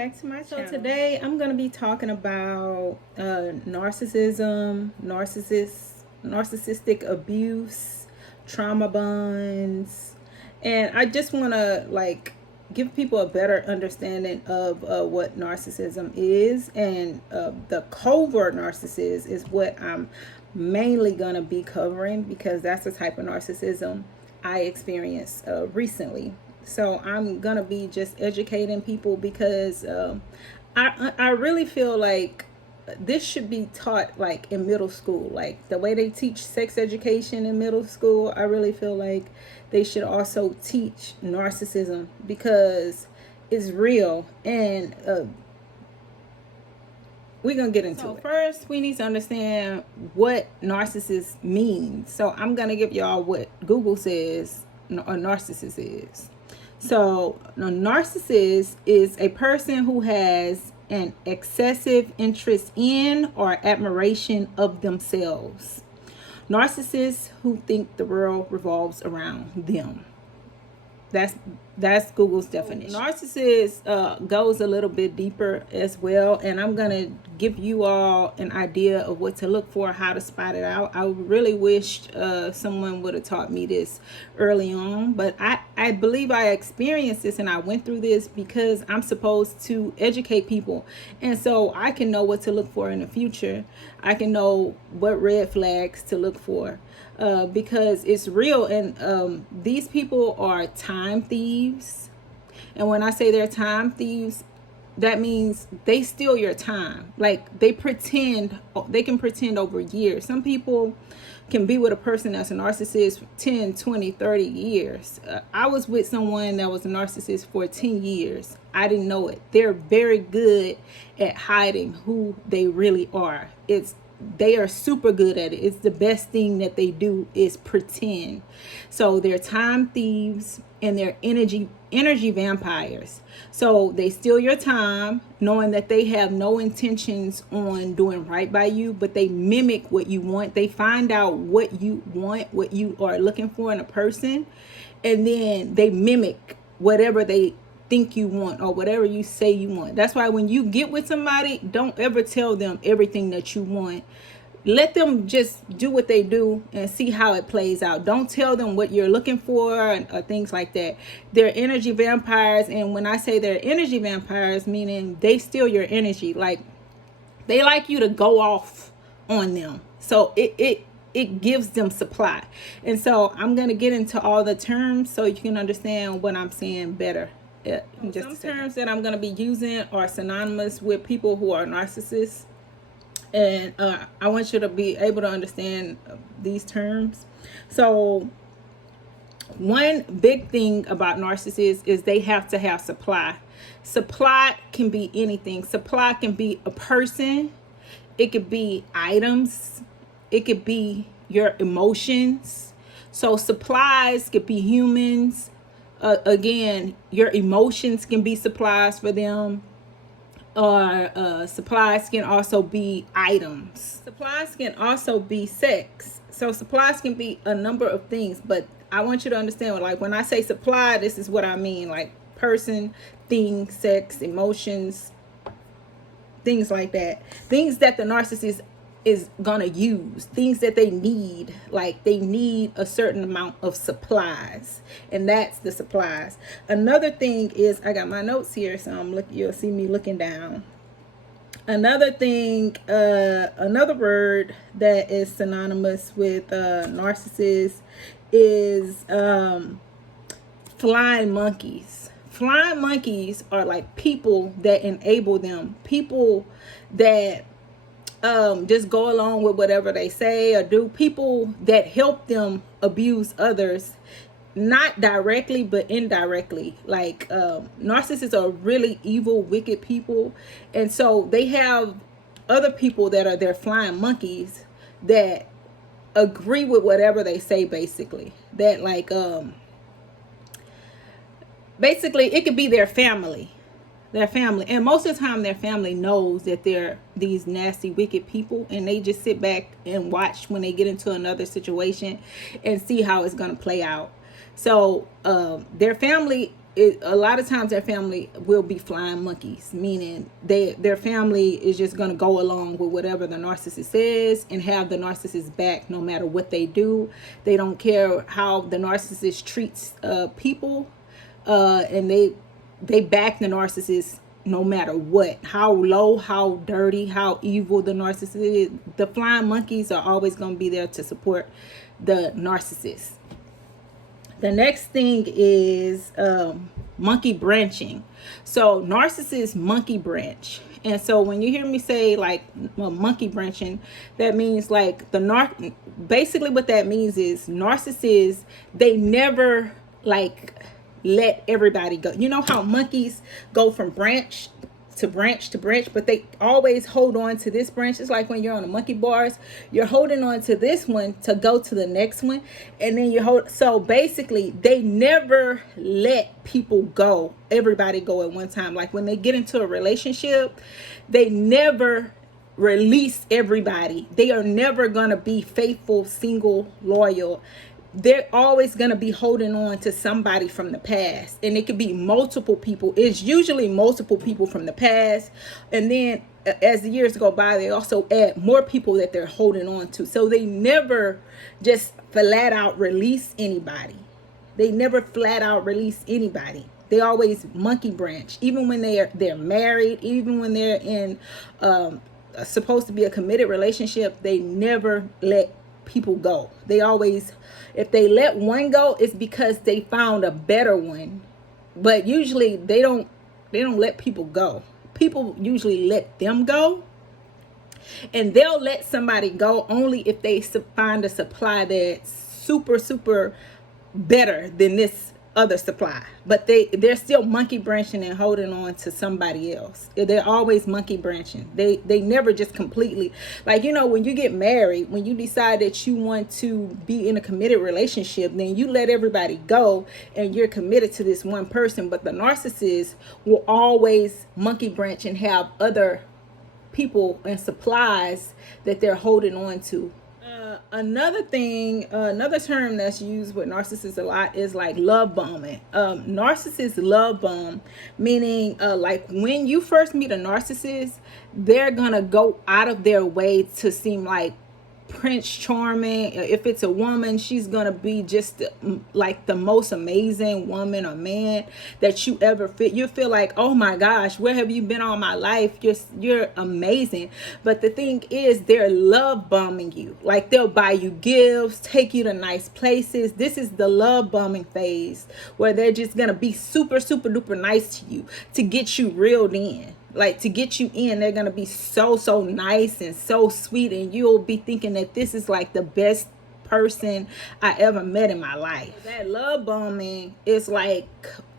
back to my channel. So today I'm going to be talking about narcissism, narcissistic abuse, trauma bonds, and I just want to give people a better understanding of what narcissism is, and the covert narcissist is what I'm mainly going to be covering, because that's the type of narcissism I experienced recently. So I'm gonna be just educating people, because I really feel like this should be taught like in middle school, like the way they teach sex education in middle school. I really feel like they should also teach narcissism, because it's real, and we're gonna get into it. First, we need to understand what narcissist means. So I'm gonna give y'all what Google says a narcissist is. So a narcissist is a person who has an excessive interest in or admiration of themselves. Narcissists who think the world revolves around them. That's Google's definition. Narcissist goes a little bit deeper as well, and I'm gonna give you all an idea of what to look for, how to spot it out. I really wished someone would have taught me this early on, but I believe I experienced this and I went through this because I'm supposed to educate people, and so I can know what to look for in the future. I can know what red flags to look for. Because it's real, and these people are time thieves. And when I say they're time thieves, that means they steal your time. Like they can pretend over years. Some people can be with a person that's a narcissist for 10, 20, 30 years. I was with someone that was a narcissist for 10 years. I didn't know it. They're very good at hiding who they really are. They are super good at it. It's the best thing that they do is pretend. So they're time thieves, and they're energy vampires. So they steal your time knowing that they have no intentions on doing right by you, but they mimic what you want. They find out what you want, what you are looking for in a person, and then they mimic whatever they think you want or whatever you say you want. That's why when you get with somebody, don't ever tell them everything that you want. Let them just do what they do and see how it plays out. Don't tell them what you're looking for or things like that. They're energy vampires, and when I say they're energy vampires, meaning they steal your energy. Like they like you to go off on them, so it gives them supply. And so I'm going to get into all the terms so you can understand what I'm saying better. Some terms that I'm going to be using are synonymous with people who are narcissists, and I want you to be able to understand these terms. So one big thing about narcissists is they have to have supply. Supply can be anything. Supply can be a person, it could be items, it could be your emotions. So supplies could be humans. Again, your emotions can be supplies for them, or supplies can also be items. Supplies can also be sex. So supplies can be a number of things, but I want you to understand, like when I say supply, this is what I mean, like person, thing, sex, emotions, things like that. Things that the narcissist is gonna use, things that they need. Like they need a certain amount of supplies, and that's the supplies. Another thing is, I got my notes here, so you'll see me looking down. Another thing, another word that is synonymous with narcissists is flying monkeys. Flying monkeys are like people that enable them, people that just go along with whatever they say or do, people that help them abuse others, not directly but indirectly. Like narcissists are really evil, wicked people, and so they have other people that are their flying monkeys that agree with whatever they say, basically. That basically it could be their family. And most of the time their family knows that they're these nasty, wicked people, and they just sit back and watch when they get into another situation and see how it's going to play out. So their family a lot of times their family will be flying monkeys, meaning their family is just going to go along with whatever the narcissist says and have the narcissist back no matter what they do. They don't care how the narcissist treats people, and they back the narcissist no matter what, how low, how dirty, how evil the narcissist is. The flying monkeys are always going to be there to support the narcissist. The next thing is monkey branching. So narcissists monkey branch. And so when you hear me say like monkey branching, that means like basically what that means is narcissists, they never like let everybody go. You know how monkeys go from branch to branch to branch, but they always hold on to this branch. It's like when you're on the monkey bars, you're holding on to this one to go to the next one, and then you hold. So basically they never let people go, everybody go at one time. Like when they get into a relationship, they never release everybody. They are never gonna be faithful, single, loyal. They're always going to be holding on to somebody from the past, and it could be multiple people. It's usually multiple people from the past, and then as the years go by, they also add more people that they're holding on to. So they never just flat out release anybody. They never flat out release anybody. They always monkey branch, even when they're married, even when they're in supposed to be a committed relationship. They never let people go. They always, if they let one go, it's because they found a better one. But usually they don't let people go. People usually let them go, and they'll let somebody go only if they find a supply that's super better than this other supply. But they're still monkey branching and holding on to somebody else. They're always monkey branching. They never just completely, like, you know, when you get married, when you decide that you want to be in a committed relationship, then you let everybody go and you're committed to this one person. But the narcissist will always monkey branch and have other people and supplies that they're holding on to. Another thing, another term that's used with narcissists a lot is like love bombing. Narcissists love bomb, meaning like when you first meet a narcissist, they're gonna go out of their way to seem like Prince Charming. If it's a woman, she's gonna be just like the most amazing woman or man that you ever fit. You feel like, oh my gosh, where have you been all my life? You're amazing. But the thing is, they're love bombing you. Like they'll buy you gifts, take you to nice places. This is the love bombing phase where they're just gonna be super duper nice to you to get you reeled in. Like to get you in, they're gonna be so nice and so sweet, and you'll be thinking that this is like the best person I ever met in my life. That love bombing is like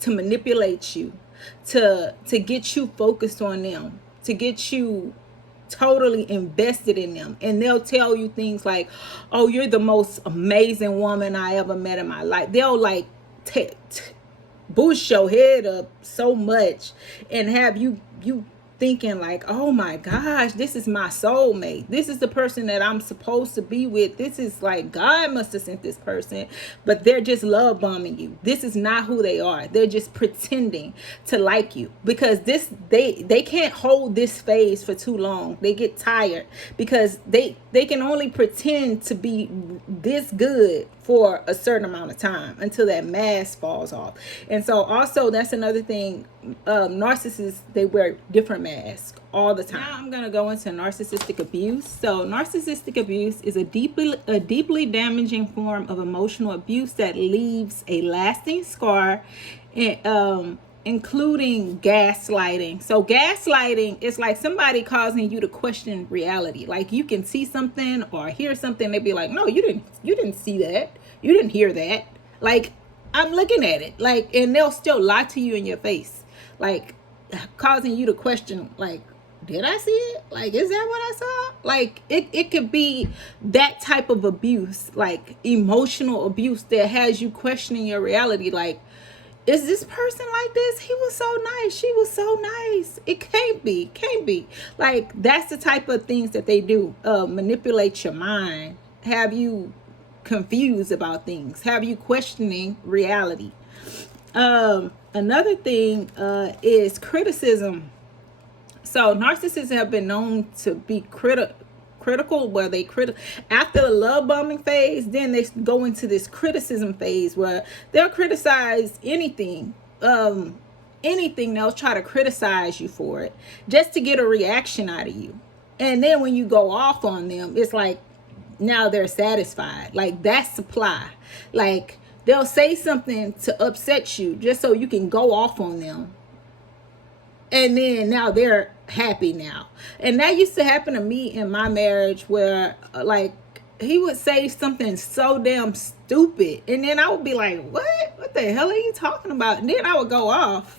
to manipulate you, to get you focused on them, to get you totally invested in them. And they'll tell you things like, oh, you're the most amazing woman I ever met in my life. They'll like boost your head up so much and have you thinking like, oh my gosh, this is my soulmate. This is the person that I'm supposed to be with. This is like, God must have sent this person. But they're just love bombing you. This is not who they are. They're just pretending to like you, because they can't hold this phase for too long. They get tired because they can only pretend to be this good for a certain amount of time until that mask falls off. And so also that's another thing, narcissists, they wear different masks all the time. Now I'm going to go into narcissistic abuse. So narcissistic abuse is a deeply damaging form of emotional abuse that leaves a lasting scar, including gaslighting. So gaslighting is like somebody causing you to question reality. Like you can see something or hear something, they be like, no, you didn't see that, you didn't hear that, like I'm looking at it, like, and they'll still lie to you in your face, like causing you to question, like, did I see it? Like, is that what I saw? Like it could be that type of abuse, like emotional abuse that has you questioning your reality. Like, is this person like this? He was so nice. She was so nice. It can't be. Like, that's the type of things that they do. Manipulate your mind, have you confused about things, have you questioning reality. Another thing is criticism. So narcissists have been known to be critical, where they after the love bombing phase, then they go into this criticism phase where they'll criticize anything. Anything, they'll try to criticize you for it just to get a reaction out of you. And then when you go off on them, it's like now they're satisfied. Like that's supply. Like they'll say something to upset you just so you can go off on them. And then now they're happy now. And that used to happen to me in my marriage where like he would say something so damn stupid. And then I would be like, what the hell are you talking about? And then I would go off.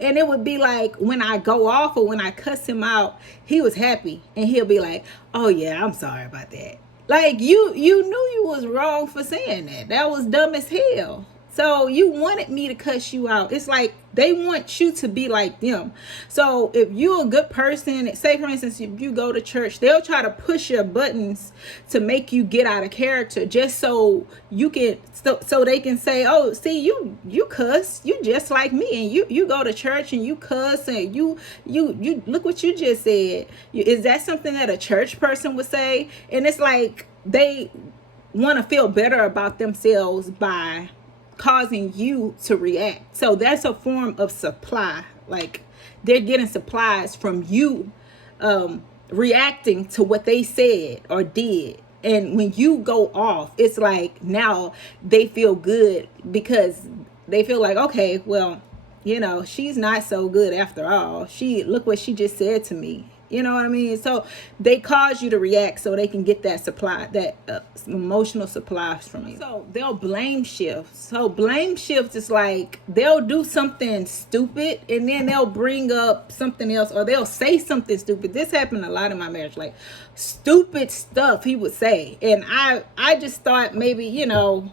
And it would be like when I go off or when I cuss him out, he was happy. And he'll be like, oh yeah, I'm sorry about that. Like you knew you was wrong for saying that. That was dumb as hell. So you wanted me to cuss you out. It's like they want you to be like them. So if you're a good person, say for instance, if you go to church, they'll try to push your buttons to make you get out of character just so you can, so they can say, oh, see, you cuss, you just like me, and you go to church and you cuss and you look what you just said. Is that something that a church person would say? And it's like they want to feel better about themselves by causing you to react. So that's a form of supply. Like they're getting supplies from you reacting to what they said or did. And when you go off, it's like now they feel good because they feel like, okay, well, you know, she's not so good after all. Look what she just said to me. You know what I mean? So they cause you to react so they can get that supply, that emotional supplies from you. So they'll blame shift. So blame shift is like they'll do something stupid and then they'll bring up something else, or they'll say something stupid. This happened a lot in my marriage, like stupid stuff he would say. And I just thought maybe, you know,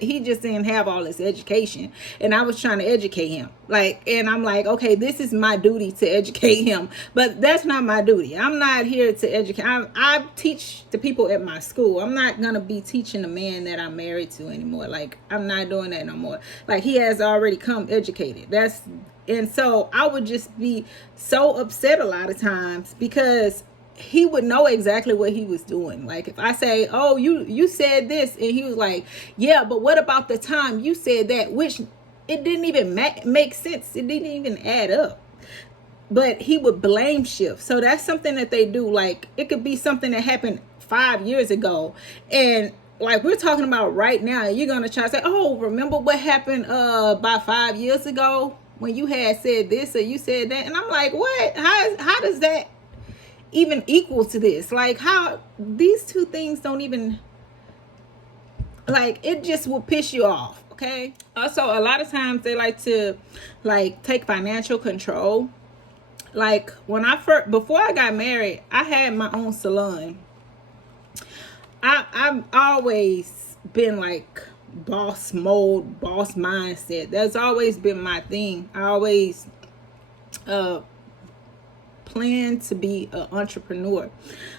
he just didn't have all this education, and I was trying to educate him. Like, and I'm like, okay, this is my duty to educate him, but that's not my duty. I'm not here to educate. I teach the people at my school. I'm not gonna be teaching the man that I'm married to anymore. Like, I'm not doing that no more. Like, he has already come educated. And so I would just be so upset a lot of times because he would know exactly what he was doing. Like if I say, oh, you said this, and he was like, yeah, but what about the time you said that, which it didn't even make sense. It didn't even add up. But he would blame shift. So that's something that they do. Like it could be something that happened 5 years ago, and like we're talking about right now, and you're gonna try to say, oh, remember what happened about 5 years ago when you had said this or you said that. And I'm like, what? How does that even equal to this? Like, how these two things don't even, like, it just will piss you off. Okay. Also, a lot of times they like to like take financial control. Like when before I got married, I had my own salon. I've always been like boss mode, boss mindset. That's always been my thing. I always plan to be an entrepreneur.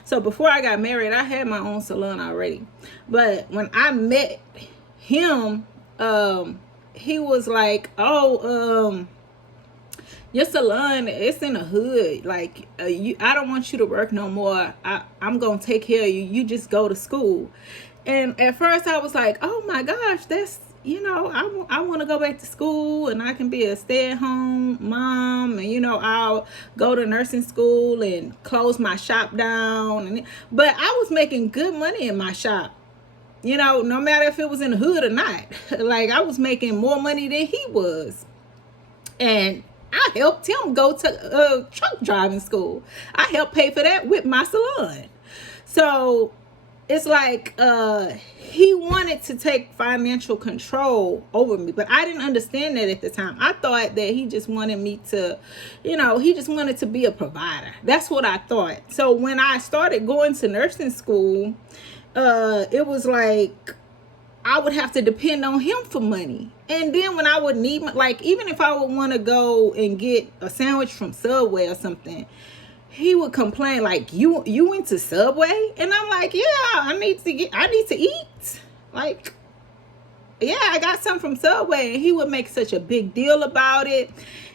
So before I got married, I had my own salon already. But when I met him, he was like, oh, your salon, it's in the hood. Like, I don't want you to work no more. I'm going to take care of you. You just go to school. And at first I was like, oh my gosh, that's, you know, I want to go back to school and I can be a stay-at-home mom, and, you know, I'll go to nursing school and close my shop down. But I was making good money in my shop, you know, no matter if it was in the hood or not. Like, I was making more money than he was. And I helped him go to truck driving school. I helped pay for that with my salon. So it's like he wanted to take financial control over me, but I didn't understand that at the time. I thought that he just wanted me to, you know, he just wanted to be a provider. That's what I thought. So when I started going to nursing school, it was like I would have to depend on him for money. And then when I would need, like, even if I would want to go and get a sandwich from Subway or something, he would complain like, you went to Subway? And I'm like, yeah, I need to eat. Like, yeah, I got some from Subway. And he would make such a big deal about it.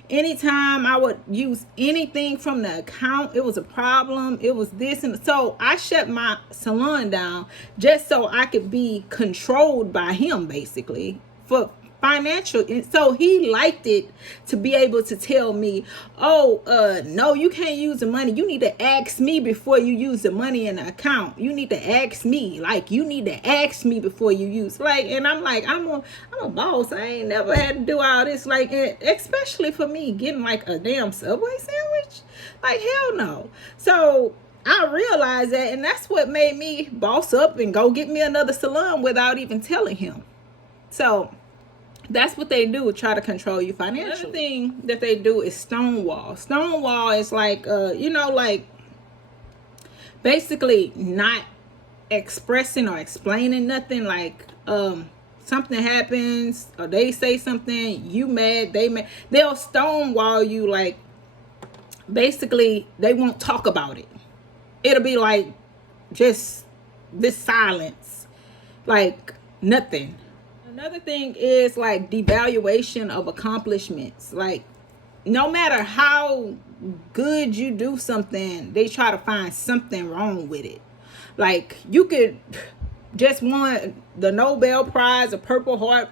Anytime I would use anything from the account, it was a problem. It was this. And so I shut my salon down just so I could be controlled by him, basically, for financial. And so he liked it to be able to tell me, oh, no, you can't use the money. You need to ask me before you use the money in the account. You need to ask me. Like, you need to ask me before you use. Like, and I'm like, I'm a boss. I ain't never had to do all this. Like, especially for me getting like a damn Subway sandwich. Like, hell no. So I realized that, and that's what made me boss up and go get me another salon without even telling him. So that's what they do, try to control you financially. Another thing that they do is stonewall. Stonewall is like, like basically not expressing or explaining nothing. Like, something happens or they say something, you mad, they mad. They'll stonewall you. Like, basically, they won't talk about it. It'll be like just this silence, like nothing. Another thing is like devaluation of accomplishments. Like, no matter how good you do something, they try to find something wrong with it. Like, you could just won the Nobel Prize, a Purple Heart,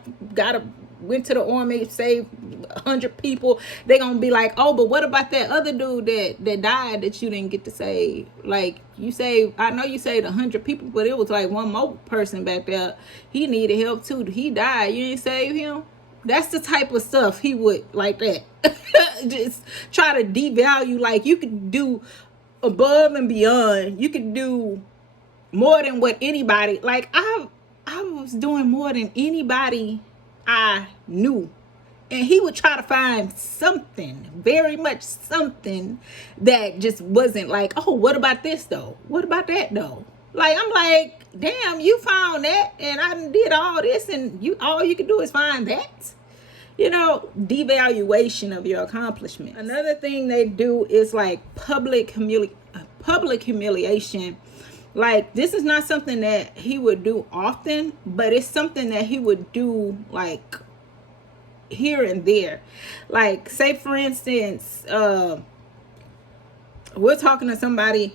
went to the army, saved 100 people. They're gonna be like, oh, but what about that other dude that died that you didn't get to save? Like, you saved, I know you saved 100 people, but it was like one more person back there. He needed help too. He died. You ain't save him. That's the type of stuff he would like that. Just try to devalue. Like, you could do above and beyond. You could do more than what anybody, like, I was doing more than anybody I knew. And he would try to find something, very much something that just wasn't like, oh, what about this though? What about that though? Like, I'm like, damn, you found that and I did all this and all you can do is find that. Devaluation of your accomplishment. Another thing they do is like public humiliation. Like, this is not something that he would do often, but it's something that he would do like here and there. Like, say for instance, we're talking to somebody,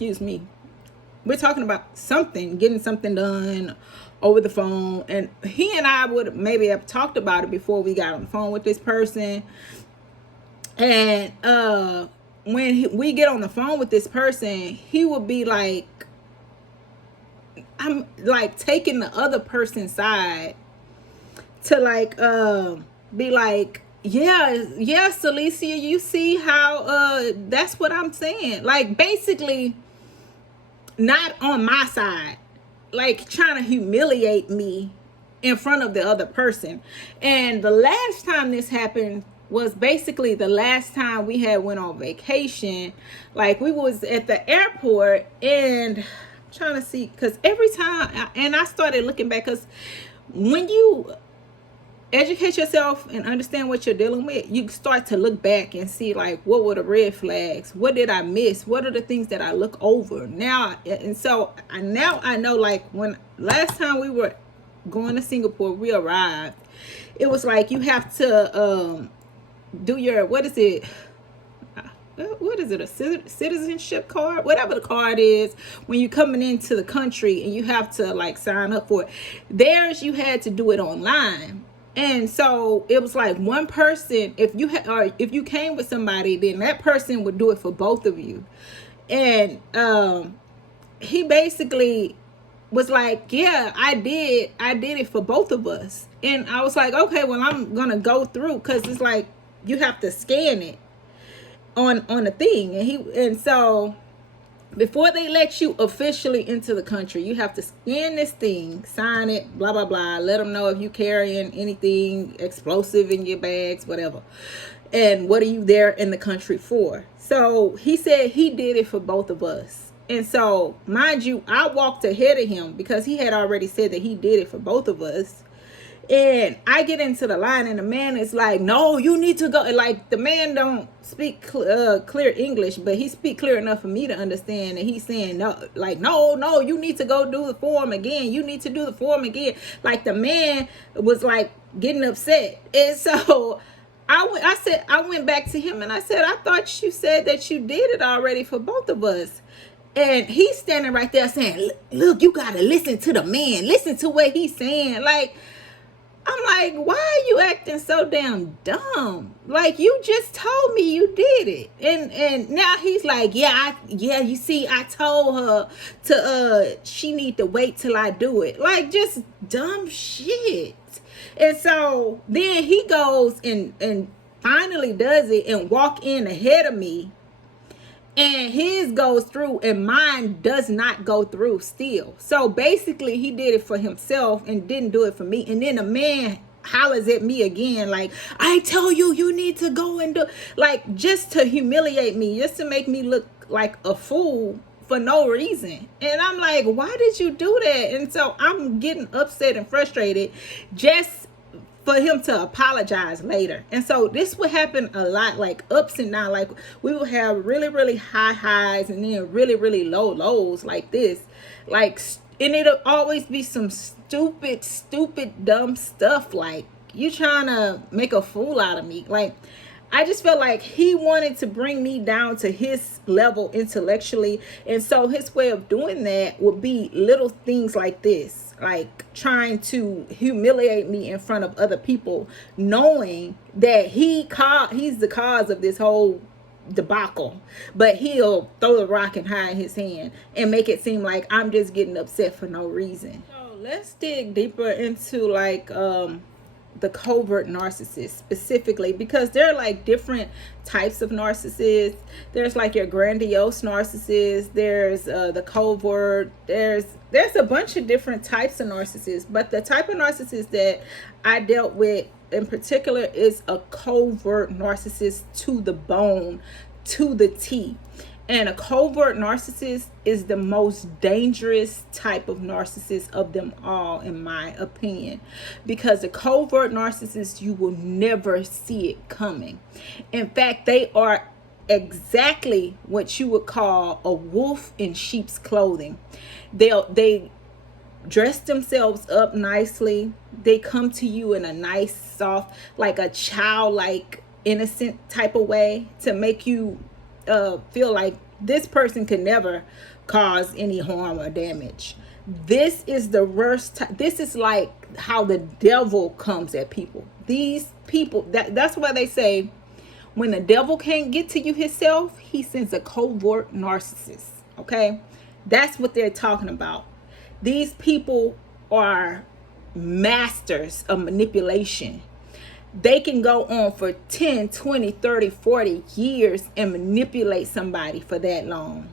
we're talking about something, getting something done over the phone, and he and I would maybe have talked about it before we got on the phone with this person. And when we get on the phone with this person, he would be like, I'm like taking the other person's side to like be like, yeah, Celicia, you see how that's what I'm saying. Like, basically not on my side, like trying to humiliate me in front of the other person. And the last time this happened was basically the last time we had went on vacation. Like, we was at the airport, and I'm trying to see, because every time, and I started looking back, because when you educate yourself and understand what you're dealing with, you start to look back and see, like, what were the red flags? What did I miss? What are the things that I look over now? And so now I know, like, when last time we were going to Singapore, we arrived, it was like, you have to do your, what is it, a citizenship card, whatever the card is, when you're coming into the country, and you have to like sign up for it. Theirs, you had to do it online. And so it was like one person, if you came with somebody, then that person would do it for both of you. And he basically was like, yeah, I did it for both of us. And I was like, okay, well, I'm gonna go through, because it's like you have to scan it on the thing. And so before they let you officially into the country, you have to scan this thing, sign it, blah blah blah, let them know if you carrying anything explosive in your bags, whatever, and what are you there in the country for. So he said he did it for both of us. And so, mind you, I walked ahead of him because he had already said that he did it for both of us. And I get into the line, and the man is like, no, you need to go. Like, the man don't speak clear English, but he speak clear enough for me to understand that he's saying, no, like, no, you need to go do the form again. You need to do the form again. Like, the man was like getting upset. And so I went back to him and I said, I thought you said that you did it already for both of us. And he's standing right there saying, look, you got to listen to the man. Listen to what he's saying. Like, I'm like, why are you acting so damn dumb? Like, you just told me you did it. And now he's like, you see, I told her to she need to wait till I do it. Like, just dumb shit. And so then he goes and finally does it and walk in ahead of me. And his goes through and mine does not go through still. So basically he did it for himself and didn't do it for me. And then the man hollers at me again, like, I tell you, you need to go and do, like, just to humiliate me, just to make me look like a fool for no reason. And I'm like, why did you do that? And so I'm getting upset and frustrated just for him to apologize later. And so this would happen a lot, like ups and downs. Like, we will have really, really high highs and then really, really low lows like this. Like, and it'll always be some stupid, dumb stuff. Like, you trying to make a fool out of me. Like, I just felt like he wanted to bring me down to his level intellectually. And so his way of doing that would be little things like this, like trying to humiliate me in front of other people, knowing that he's the cause of this whole debacle, but he'll throw the rock and hide his hand and make it seem like I'm just getting upset for no reason. So let's dig deeper into like the covert narcissist specifically, because there are like different types of narcissists. There's like your grandiose narcissist, there's the covert, there's a bunch of different types of narcissists. But the type of narcissist that I dealt with in particular is a covert narcissist to the bone, to the T. And a covert narcissist is the most dangerous type of narcissist of them all, in my opinion. Because a covert narcissist, you will never see it coming. In fact, they are exactly what you would call a wolf in sheep's clothing. They dress themselves up nicely. They come to you in a nice, soft, like a childlike, innocent type of way to make you feel like this person could never cause any harm or damage. This is the worst. This is like how the devil comes at people. These people, that's why they say when the devil can't get to you himself, he sends a covert narcissist. Okay, that's what they're talking about. These people are masters of manipulation. They can go on for 10, 20, 30, 40 years and manipulate somebody for that long.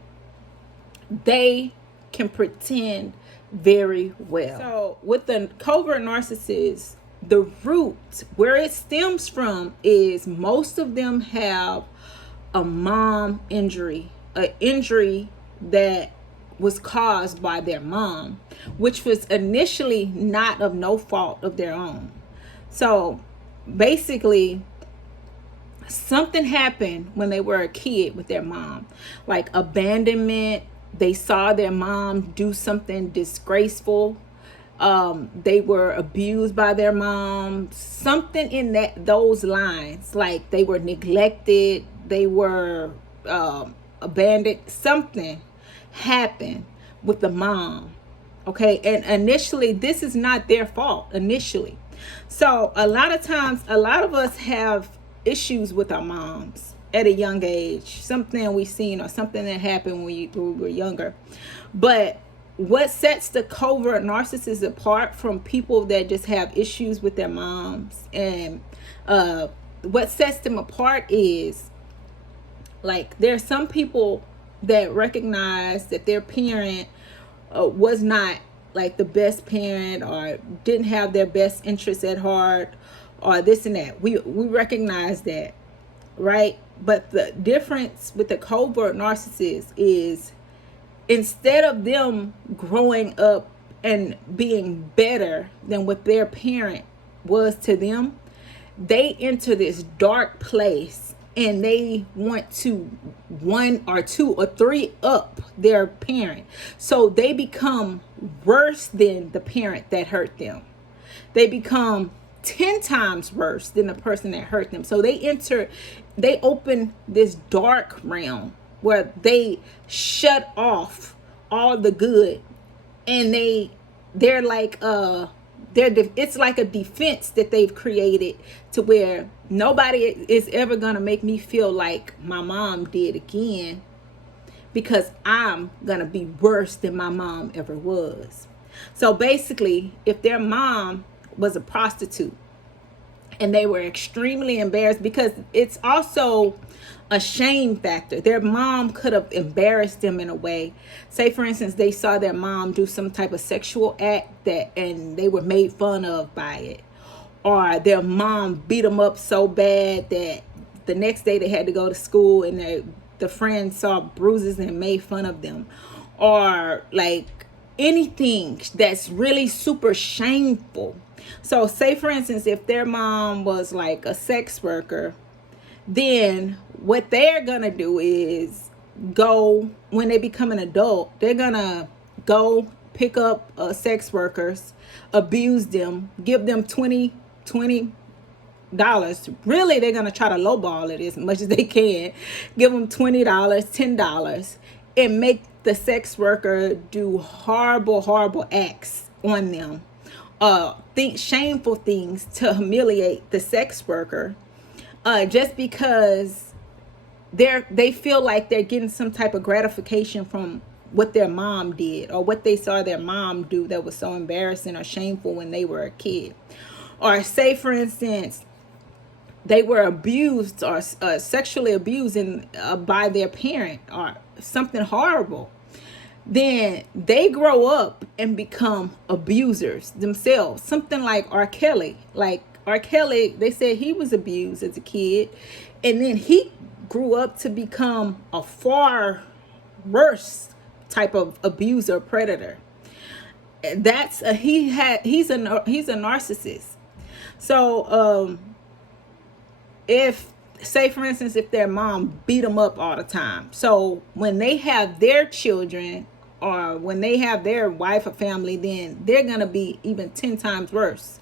They can pretend very well. So with the covert narcissist, the root, where it stems from, is most of them have a mom injury, an injury that was caused by their mom, which was initially not of no fault of their own. So basically, something happened when they were a kid with their mom, like abandonment. They saw their mom do something disgraceful. They were abused by their mom. Something in those lines, like they were neglected, they were abandoned. Something happened with the mom. Okay, and initially, this is not their fault initially. So a lot of times, a lot of us have issues with our moms at a young age, something we've seen or something that happened when we were younger. But what sets the covert narcissist apart from people that just have issues with their moms, and what sets them apart is, like, there are some people that recognize that their parent was not like the best parent, or didn't have their best interests at heart, or this and that. We recognize that, right? But the difference with the covert narcissist is, instead of them growing up and being better than what their parent was to them, they enter this dark place and they want to one or two or three up their parent. So they become worse than the parent that hurt them. They become 10 times worse than the person that hurt them. So they open this dark realm where they shut off all the good, and they're like it's like a defense that they've created to where nobody is ever gonna make me feel like my mom did again, because I'm gonna be worse than my mom ever was. So basically, if their mom was a prostitute and they were extremely embarrassed, because it's also a shame factor. Their mom could have embarrassed them in a way. Say, for instance, they saw their mom do some type of sexual act and they were made fun of by it. Or their mom beat them up so bad that the next day they had to go to school and the friends saw bruises and made fun of them. Or like anything that's really super shameful. So say, for instance, if their mom was like a sex worker, then what they're gonna do is go, when they become an adult, they're gonna go pick up sex workers, abuse them, give them $20. Really, they're gonna try to lowball it as much as they can. Give them $20, $10, and make the sex worker do horrible acts on them. Think shameful things to humiliate the sex worker, just because they feel like they're getting some type of gratification from what their mom did or what they saw their mom do that was so embarrassing or shameful when they were a kid. Or say, for instance, they were abused or sexually abused by their parent or something horrible. Then they grow up and become abusers themselves. Something like R. Kelly. Like R. Kelly, they said he was abused as a kid, and then he grew up to become a far worse type of abuser, predator. He's a narcissist. So if, say for instance, if their mom beat them up all the time, so when they have their children or when they have their wife or family, then they're gonna be even 10 times worse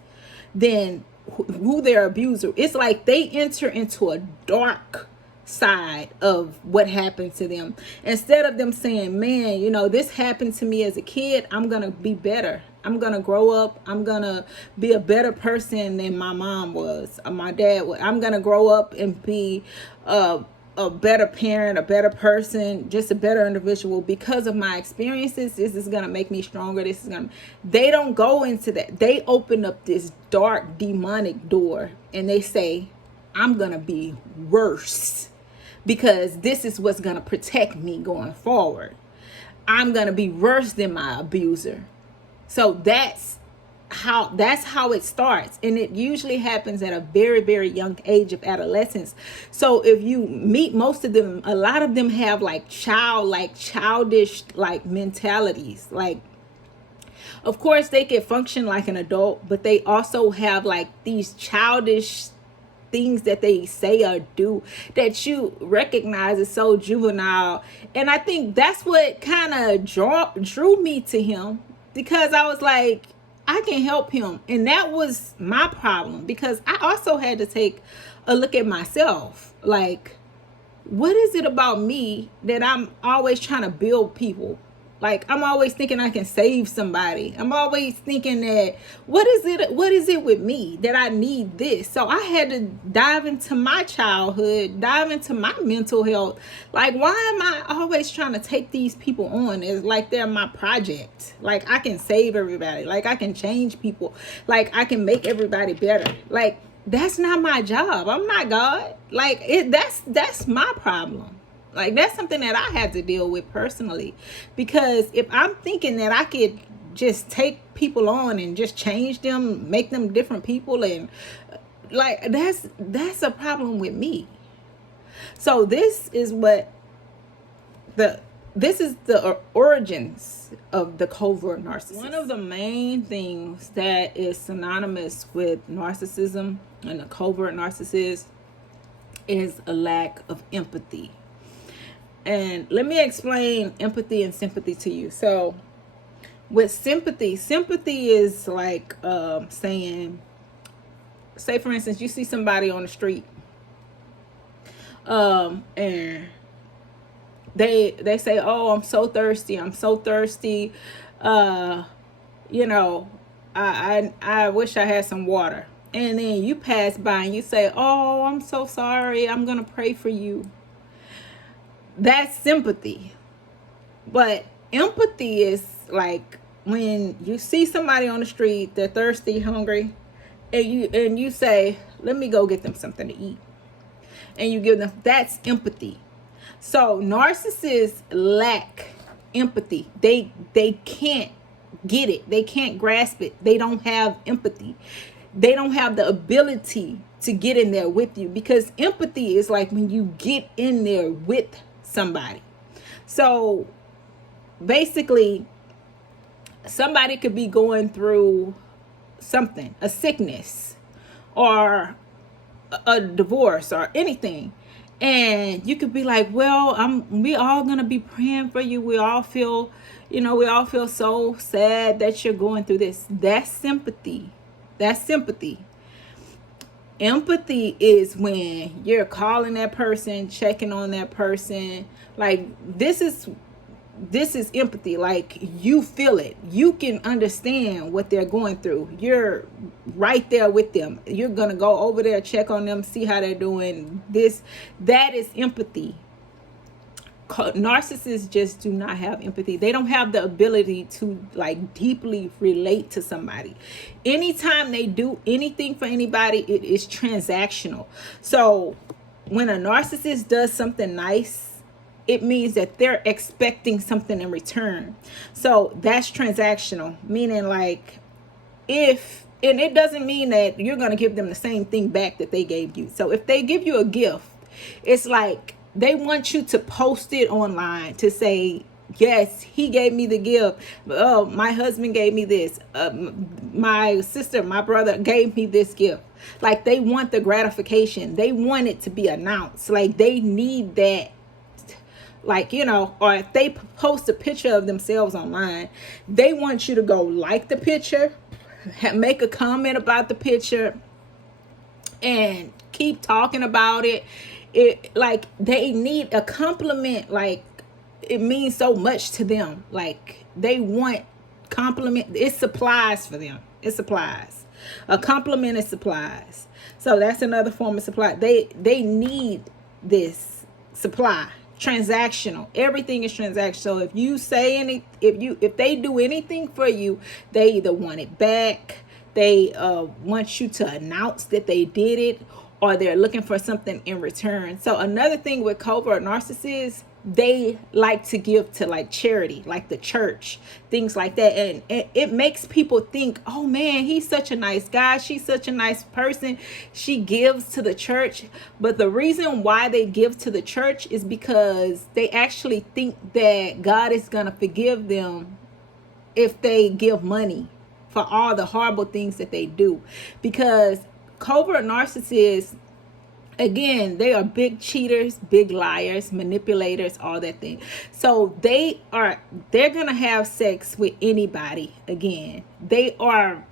than who their abuser. It's like they enter into a dark side of what happened to them. Instead of them saying, man, this happened to me as a kid, I'm gonna be better, I'm gonna grow up, I'm gonna be a better person than my mom was or my dad was. I'm gonna grow up and be a better parent, a better person, just a better individual because of my experiences. This is gonna make me stronger. They don't go into that. They open up this dark demonic door and they say, I'm gonna be worse because this is what's gonna protect me going forward. I'm gonna be worse than my abuser. So that's how it starts, and it usually happens at a very, very young age of adolescence. So if you meet most of them, a lot of them have like childish like mentalities. Like, of course they can function like an adult, but they also have like these childish things that they say or do that you recognize as so juvenile. And I think that's what kind of drew me to him, because I was like, I can help him. And that was my problem, because I also had to take a look at myself. Like, what is it about me that I'm always trying to build people? Like, I'm always thinking I can save somebody. I'm always thinking that, what is it with me that I need this? So I had to dive into my childhood, dive into my mental health. Like, why am I always trying to take these people on as like they're my project? Like, I can save everybody. Like, I can change people. Like, I can make everybody better. Like, that's not my job. I'm not God. Like, that's my problem. Like, that's something that I had to deal with personally, because if I'm thinking that I could just take people on and just change them, make them different people, and like, that's a problem with me. So this is what this is the origins of the covert narcissist. One of the main things that is synonymous with narcissism and the covert narcissist is a lack of empathy. And let me explain empathy and sympathy to you. So with sympathy is like saying, say for instance, you see somebody on the street, and they say, oh, I'm so thirsty, you know, I wish I had some water. And then you pass by and you say, oh, I'm so sorry, I'm gonna pray for you. That's sympathy. But empathy is like when you see somebody on the street, they're thirsty, hungry, and you say, let me go get them something to eat, and you give them, that's empathy. So narcissists lack empathy. They can't get it. They can't grasp it. They don't have empathy. They don't have the ability to get in there with you, because empathy is like when you get in there with somebody. So basically, somebody could be going through something, a sickness or a divorce or anything, and you could be like, well, we all gonna be praying for you. We all feel so sad that you're going through this. That's sympathy. Empathy is when you're calling that person, checking on that person. Like this is empathy. Like you feel it. You can understand what they're going through. You're right there with them. You're going to go over there, check on them, see how they're doing. That is empathy. Narcissists just do not have empathy. They don't have the ability to like deeply relate to somebody. Anytime they do anything for anybody, it is transactional. So when a narcissist does something nice, it means that they're expecting something in return. So that's transactional, meaning like and it doesn't mean that you're going to give them the same thing back that they gave you. So if they give you a gift, it's like they want you to post it online to say, yes, he gave me the gift. Oh, my husband gave me this. My sister, my brother gave me this gift. Like they want the gratification. They want it to be announced. Like they need that. Like, or if they post a picture of themselves online, they want you to go like the picture, make a comment about the picture, and keep talking about it. Like they need a compliment. Like it means so much to them. Like they want compliment. It supplies for them. It supplies. A compliment is supplies. So that's another form of supply. They need this supply. Transactional. Everything is transactional. So if you say if they do anything for you, they either want it back, they want you to announce that they did it, or they're looking for something in return. So another thing with covert narcissists, they like to give to like charity, like the church, things like that. And it makes people think, oh man, he's such a nice guy. She's such a nice person. She gives to the church. But the reason why they give to the church is because they actually think that God is going to forgive them if they give money for all the horrible things that they do. Because covert narcissists, again, they are big cheaters, big liars, manipulators, all that thing. So they're gonna have sex with anybody. Again, they are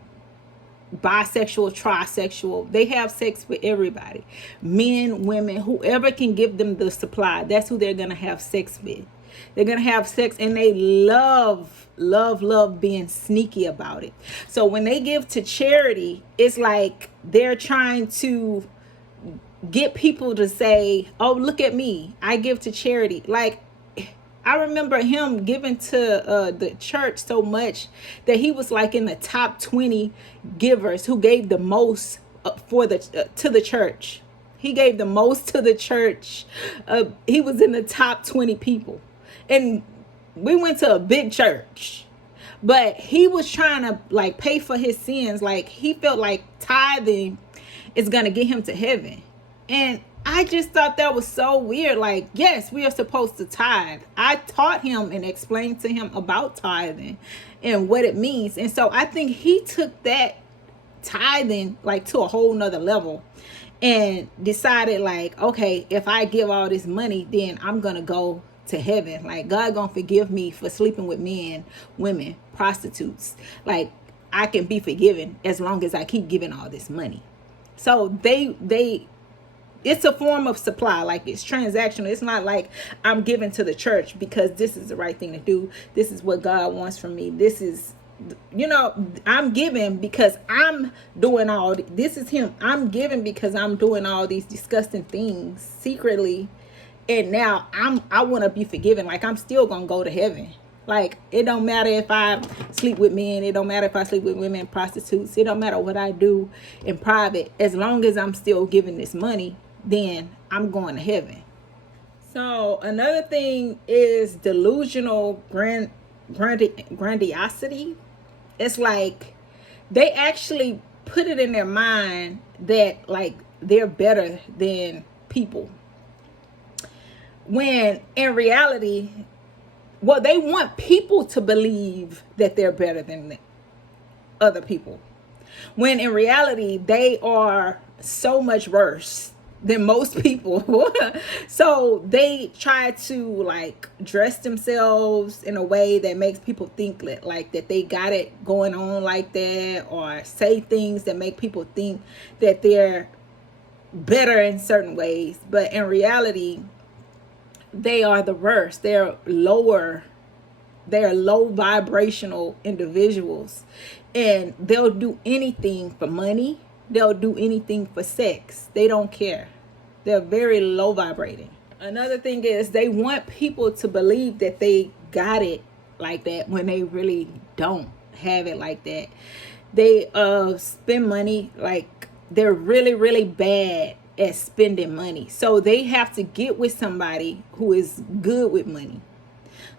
bisexual, trisexual. They have sex with everybody, men, women, whoever can give them the supply. That's who they're gonna have sex with. They're gonna have sex, and they love being sneaky about it. So when they give to charity, it's like they're trying to get people to say, oh, look at me, I give to charity. Like I remember him giving to the church so much that he was like in the top 20 givers who gave the most to the church. He gave the most to the church. He was in the top 20 people. And we went to a big church. But he was trying to like pay for his sins. Like he felt like tithing is going to get him to heaven. And I just thought that was so weird. Like, yes, we are supposed to tithe. I taught him and explained to him about tithing and what it means. And so I think he took that tithing like to a whole nother level and decided like, okay, if I give all this money, then I'm gonna go to heaven. Like, God gonna forgive me for sleeping with men, women, prostitutes. Like, I can be forgiven as long as I keep giving all this money. So they it's a form of supply. Like, it's transactional. It's not like I'm giving to the church because this is the right thing to do. This is what God wants from me. This is, I'm giving because I'm doing all this is him. I'm giving because I'm doing all these disgusting things secretly, and now I want to be forgiven. Like, I'm still gonna go to heaven. Like, it don't matter if I sleep with men. It don't matter if I sleep with women, prostitutes. It don't matter what I do in private. As long as I'm still giving this money, then I'm going to heaven. So another thing is delusional grandiosity. It's like they actually put it in their mind that like they're better than people, when in reality, well, they want people to believe that they're better than other people, when in reality they are so much worse than most people. So they try to like dress themselves in a way that makes people think like that they got it going on like that, or say things that make people think that they're better in certain ways, but in reality they are the worst. They're low vibrational individuals, and they'll do anything for money. They'll do anything for sex. They don't care. They're very low vibrating. Another thing is they want people to believe that they got it like that when they really don't have it like that. They spend money like they're really, really bad at spending money. So they have to get with somebody who is good with money.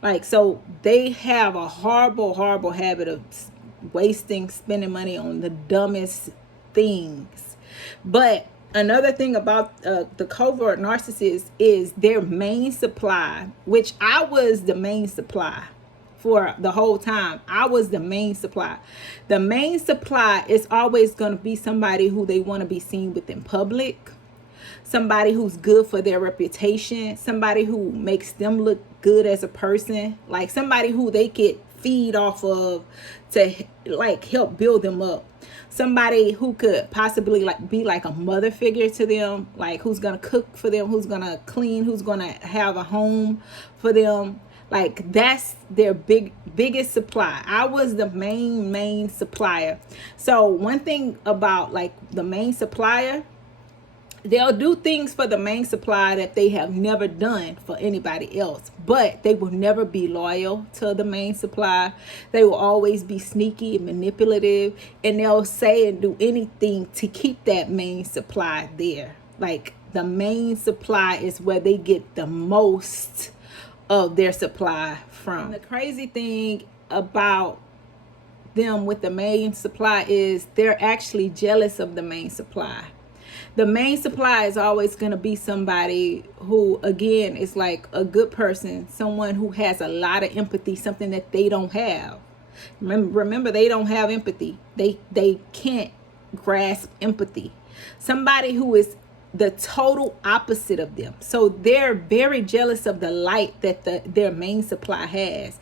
Like, so they have a horrible, horrible habit of spending money on the dumbest things. But another thing about the covert narcissist is their main supply, which I was the main supply for the whole time. I was the main supply. The main supply is always going to be somebody who they want to be seen with in public, somebody who's good for their reputation, somebody who makes them look good as a person, like somebody who they could feed off of to like help build them up, somebody who could possibly like be like a mother figure to them, like who's gonna cook for them, who's gonna clean, who's gonna have a home for them. Like, that's their biggest supply. I was the main supplier. So one thing about like the main supplier, they'll do things for the main supply that they have never done for anybody else, but they will never be loyal to the main supply. They will always be sneaky and manipulative, and they'll say and do anything to keep that main supply there. Like, the main supply is where they get the most of their supply from. The crazy thing about them with the main supply is they're actually jealous of the main supply. The main supply is always going to be somebody who, again, is like a good person, someone who has a lot of empathy, something that they don't have. Remember, they don't have empathy. They can't grasp empathy. Somebody who is the total opposite of them. So they're very jealous of the light that their main supply has.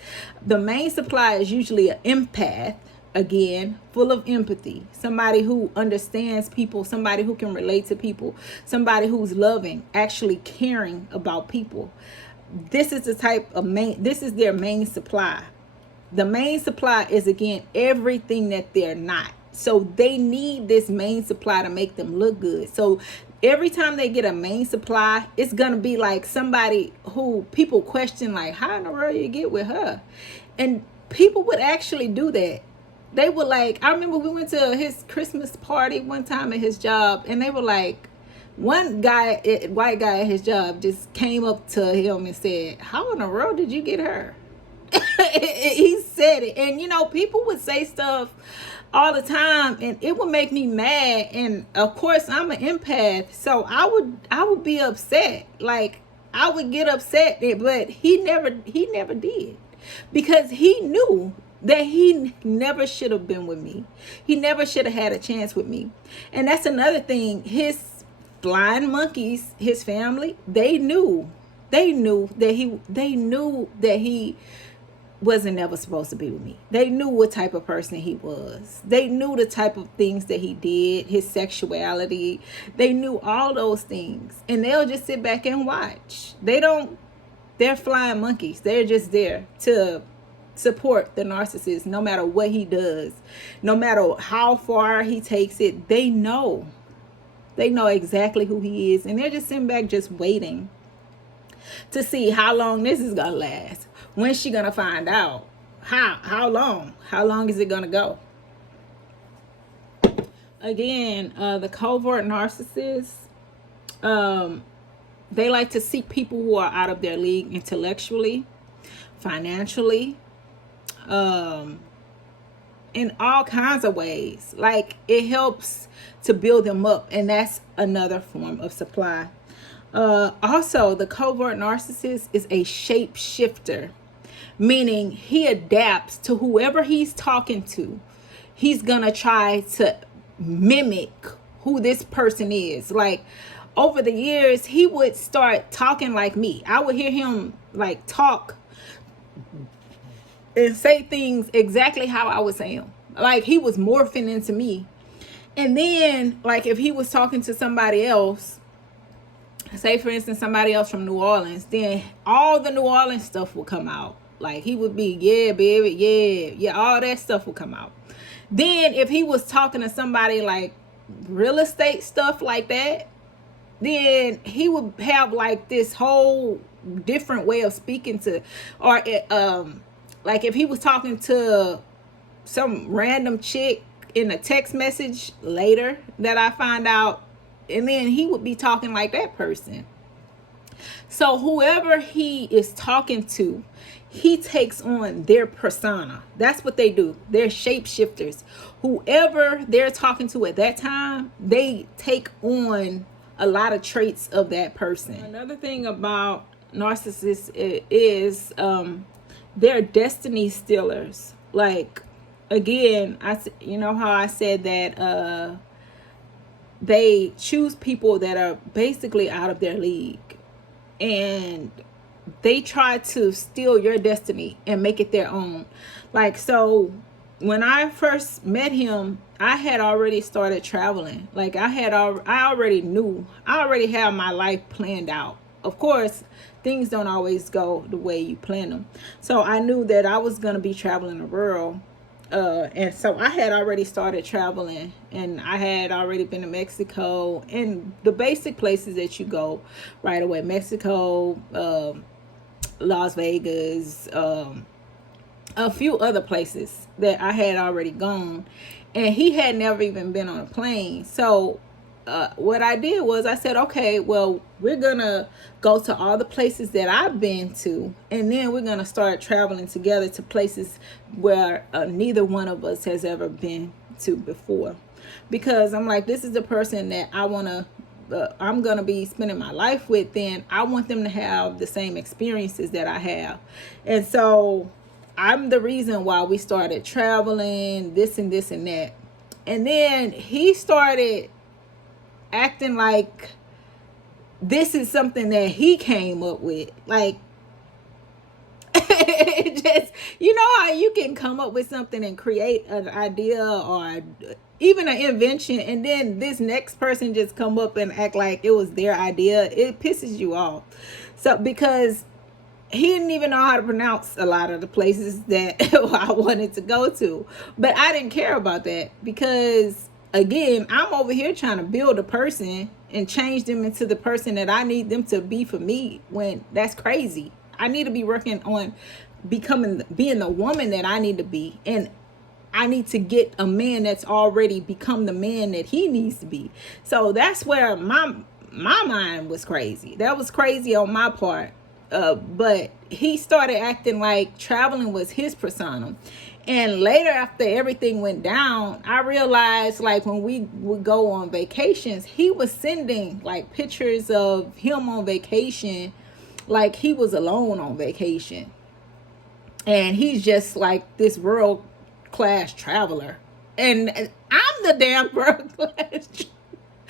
The main supply is usually an empath, again, full of empathy, somebody who understands people, somebody who can relate to people, somebody who's loving, actually caring about people. This is the type of this is their main supply. The main supply is, again, everything that they're not. So they need this main supply to make them look good. So every time they get a main supply, it's going to be like somebody who people question, like, how in the world you get with her? And people would actually do that. They were like, I remember we went to his Christmas party one time at his job, and they were like, one guy, white guy at his job, just came up to him and said, how in the world did you get her? He said it. And, people would say stuff all the time, and it would make me mad. And of course I'm an empath, so I would be upset. Like, I would get upset, but he never did, because he knew that he never should have been with me. He never should have had a chance with me. And that's another thing. His flying monkeys, his family, they knew that he wasn't never supposed to be with me. They knew what type of person he was. They knew the type of things that he did, his sexuality. They knew all those things. And they'll just sit back and watch. They're flying monkeys. They're just there to support the narcissist no matter what he does. No matter how far he takes it, they know. They know exactly who he is. And they're just sitting back just waiting to see how long this is going to last. When's she gonna find out? How long? How long is it gonna go? Again, the covert narcissists, they like to seek people who are out of their league intellectually, financially, in all kinds of ways. Like, it helps to build them up, and that's another form of supply. Also, the covert narcissist is a shapeshifter, meaning he adapts to whoever he's talking to. He's gonna try to mimic who this person is. Like, over the years, he would start talking like me. I would hear him like talk and say things exactly how I would say them. Like, he was morphing into me. And then, like, if he was talking to somebody else, say for instance somebody else from New Orleans, then all the New Orleans stuff will come out. Like, he would be, yeah, baby, yeah, all that stuff will come out. Then if he was talking to somebody like real estate stuff like that, then he would have like this whole different way of speaking to, or like if he was talking to some random chick in a text message later that I find out, and then he would be talking like that person. So whoever he is talking to, he takes on their persona. That's what they do. They're shapeshifters. Whoever they're talking to at that time, they take on a lot of traits of that person. Another thing about narcissists is they're destiny stealers. Like, again, you know how I said that they choose people that are basically out of their league, and they try to steal your destiny and make it their own. Like, so when I first met him, I had already started traveling. Like, I already knew, I already had my life planned out. Of course, things don't always go the way you plan them. So I knew that I was going to be traveling the world. And so I had already started traveling, and I had already been to Mexico and the basic places that you go right away. Mexico, Las Vegas, a few other places that I had already gone, and he had never even been on a plane. So what I did was I said, okay, well, we're gonna go to all the places that I've been to, and then we're gonna start traveling together to places where neither one of us has ever been to before. Because I'm like, this is the person that I'm gonna be spending my life with. Then I want them to have the same experiences that I have. And so I'm the reason why we started traveling, this and this and that. And then he started acting like this is something that he came up with. Like, it just, you know how you can come up with something and create an idea or even an invention, and then this next person just come up and act like it was their idea. It pisses you off. So, because he didn't even know how to pronounce a lot of the places that I wanted to go to. But I didn't care about that, because again, I'm over here trying to build a person and change them into the person that I need them to be for me, when that's crazy. I need to be working on being the woman that I need to be. And I need to get a man that's already become the man that he needs to be. So that's where my mind was crazy. That was crazy on my part. But he started acting like traveling was his persona. And later, after everything went down, I realized, like, when we would go on vacations, he was sending like pictures of him on vacation, like he was alone on vacation. And he's just like this world class traveler. And I'm the damn world class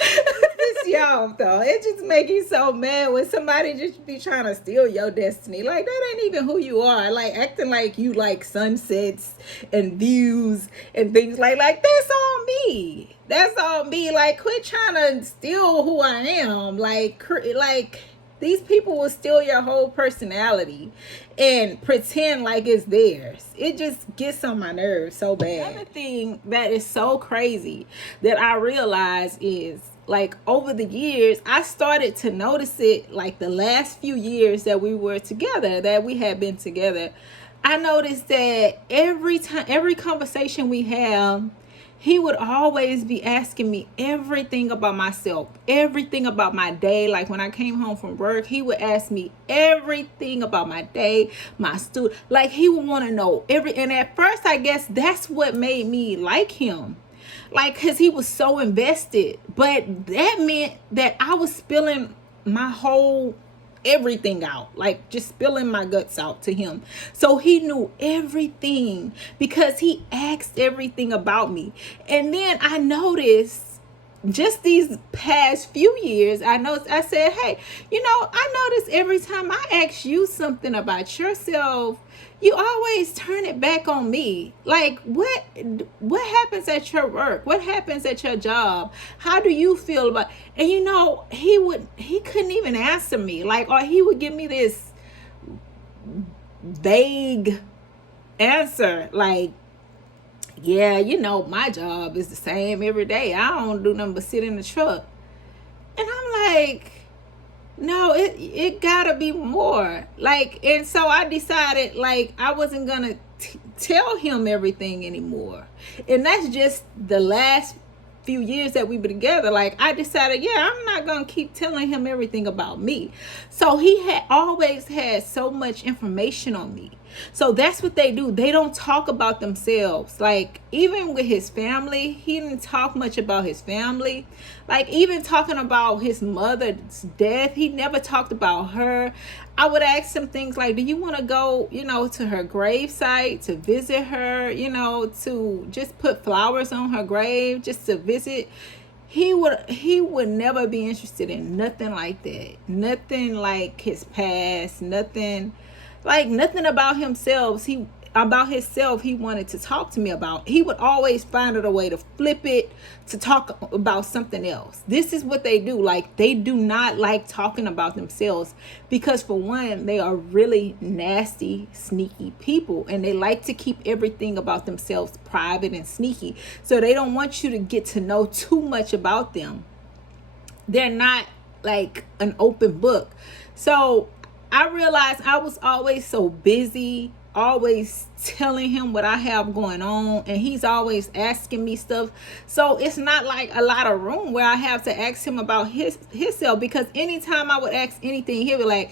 It's y'all though. It just make you so mad when somebody just be trying to steal your destiny. Like, that ain't even who you are. Like, acting like you like sunsets and views and things like that's on me. That's on me. Like, quit trying to steal who I am. Like these people will steal your whole personality and pretend like it's theirs. It just gets on my nerves so bad. Another thing that is so crazy that I realize is, like, over the years, I started to notice it, like, the last few years that we were together, that we had been together. I noticed that every conversation we have, he would always be asking me everything about myself, everything about my day. Like, when I came home from work, he would ask me everything about my day, my student. Like, he would want to know and at first, I guess that's what made me like him. Like, because he was so invested. But that meant that I was spilling my whole everything out, like just spilling my guts out to him. So he knew everything because he asked everything about me. And then I noticed, just these past few years, I said, hey, I notice every time I ask you something about yourself, you always turn it back on me. Like, what happens at your work? What happens at your job? How do you feel about? And he couldn't even answer me. Like, or he would give me this vague answer, like, yeah, my job is the same every day. I don't do nothing but sit in the truck. And I'm like, no, it gotta be more. Like, and so I decided, like, I wasn't gonna tell him everything anymore. And that's just the last few years that we were together. Like, I decided, yeah, I'm not gonna keep telling him everything about me. So he had always had so much information on me. So that's what they do. They don't talk about themselves. Like, even with his family, he didn't talk much about his family. Like, even talking about his mother's death, he never talked about her. I would ask him things like, do you want to go, to her gravesite, to visit her, to just put flowers on her grave, just to visit? He would never be interested in nothing like that. Nothing like his past, nothing about himself. He wanted to talk to me about. He would always find a way to flip it to talk about something else. This is what they do. Like, they do not like talking about themselves because, for one, they are really nasty, sneaky people, and they like to keep everything about themselves private and sneaky. So they don't want you to get to know too much about them. They're not like an open book. So I realized I was always so busy, always telling him what I have going on, and he's always asking me stuff. So it's not like a lot of room where I have to ask him about himself, because anytime I would ask anything, he'd be like,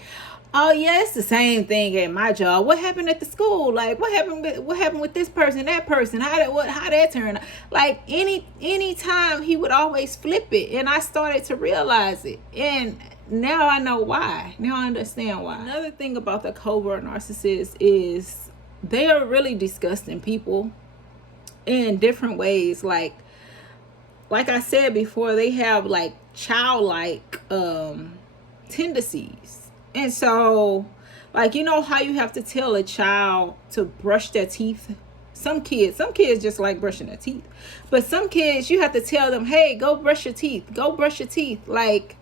oh yeah, it's the same thing at my job. What happened at the school? Like, what happened with this person, that person? How that turned? Like, any time he would always flip it, and I started to realize it. And now I know why. Now I understand why. Another thing about the covert narcissist is they are really disgusting people in different ways. Like I said before, they have like childlike tendencies. And so, like, how you have to tell a child to brush their teeth? Some kids just like brushing their teeth. But some kids, you have to tell them, hey, go brush your teeth. Go brush your teeth. Like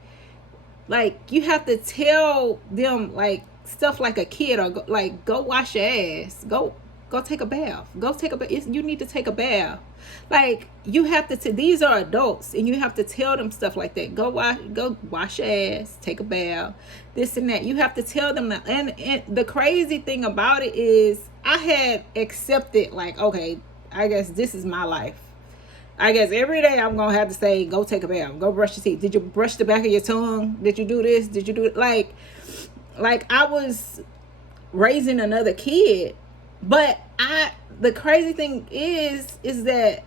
you have to tell them like stuff like a kid, or go wash your ass. Go take a bath. You need to take a bath. Like, you have to these are adults, and you have to tell them stuff like that. Go wash your ass, take a bath, this and that. You have to tell them that. And the crazy thing about it is, I had accepted, like, okay, I guess this is my life. I guess every day I'm going to have to say, go take a bath, go brush your teeth. Did you brush the back of your tongue? Did you do this? Did you do it? Like I was raising another kid, But the crazy thing is that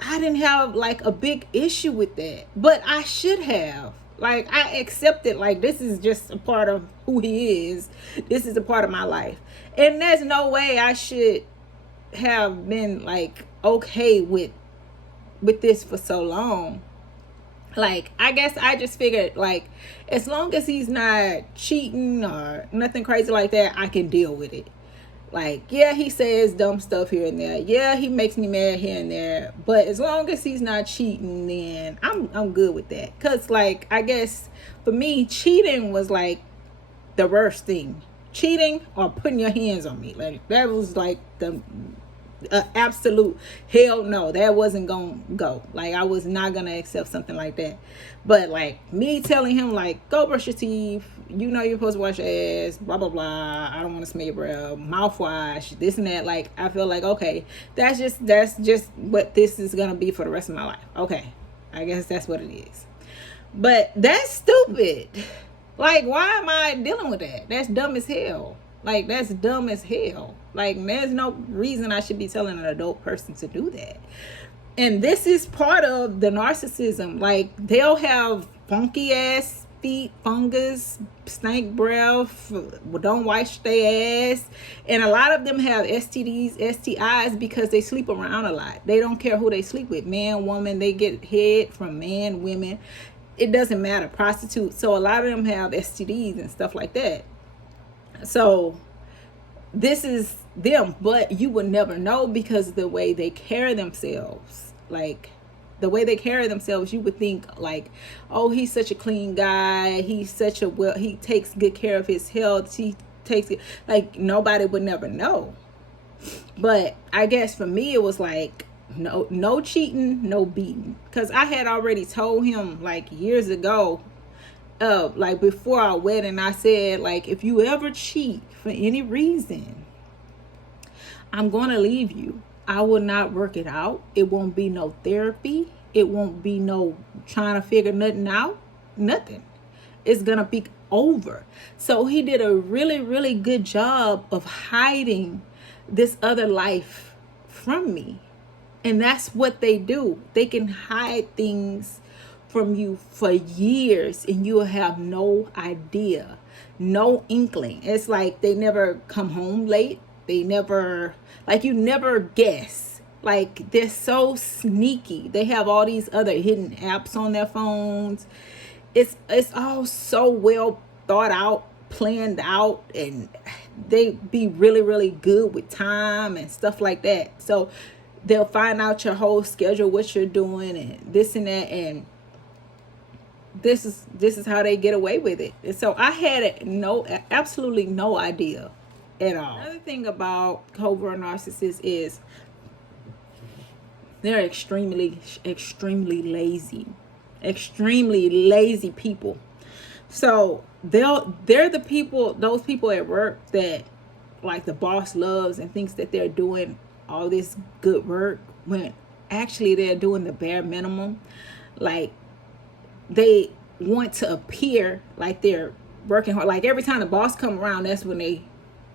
I didn't have like a big issue with that, but I should have. Like, I accepted, like, this is just a part of who he is. This is a part of my life. And there's no way I should have been like okay with this for so long. Like, I guess I just figured, like, as long as he's not cheating or nothing crazy like that, I can deal with it. Like, yeah, he says dumb stuff here and there. Yeah, he makes me mad here and there. But as long as he's not cheating, then I'm good with that. Cause, like, I guess for me, cheating was like the worst thing. Cheating or putting your hands on me, like, that was like the absolute hell no. That wasn't gonna go. Like, I was not gonna accept something like that. But like me telling him, like, go brush your teeth, you know you're supposed to wash your ass, blah blah blah, I don't want to smell your breath, mouthwash, this and that. Like, I feel like, okay, that's just what this is gonna be for the rest of my life. Okay, I guess that's what it is. But that's stupid. Like, why am I dealing with that? That's dumb as hell. Like, that's dumb as hell. Like, there's no reason I should be telling an adult person to do that. And this is part of the narcissism. Like, they'll have funky ass feet, fungus, stank breath, don't wash their ass. And a lot of them have STDs, STIs because they sleep around a lot. They don't care who they sleep with, man, woman. They get head from man, women. It doesn't matter, prostitute. So a lot of them have STDs and stuff like that. So this is them, but you would never know because of the way they carry themselves. Like, the way they carry themselves, you would think like, oh, he's such a clean guy, he's such a he takes good care of his health, he takes it, like, nobody would never know. But I guess for me it was like, no cheating, no beating, because I had already told him like years ago, like before our wedding, I said, like, if you ever cheat for any reason, I'm gonna leave you. I will not work it out. It won't be no therapy. It won't be no trying to figure nothing out. Nothing. It's gonna be over. So he did a really, really good job of hiding this other life from me. And that's what they do. They can hide things from you for years and you will have no idea, no inkling. It's like they never come home late. They never, like, you never guess. Like, they're so sneaky. They have all these other hidden apps on their phones. It's all so well thought out, planned out, and they be really, really good with time and stuff like that. So they'll find out your whole schedule, what you're doing, and this and that, and this is how they get away with it. And so I had absolutely no idea at all. Another thing about covert narcissists is they're extremely lazy. Extremely lazy people. So they're the people, those people at work that, like, the boss loves and thinks that they're doing all this good work when actually they're doing the bare minimum. Like, they want to appear like they're working hard. Like, every time the boss come around, that's when they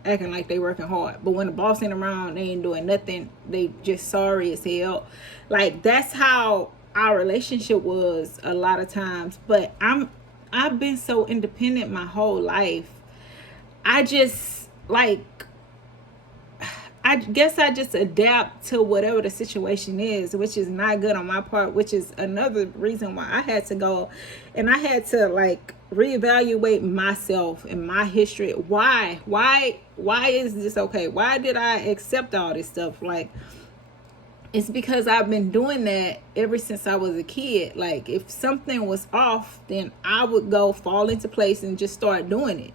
acting like they working hard. But when the boss ain't around, they ain't doing nothing. They just sorry as hell. Like, that's how our relationship was a lot of times. But I've been so independent my whole life. I just, like, I guess I just adapt to whatever the situation is, which is not good on my part, which is another reason why I had to go and I had to, like, reevaluate myself and my history. Why is this okay? Why did I accept all this stuff? Like, it's because I've been doing that ever since I was a kid. Like, if something was off, then I would go fall into place and just start doing it.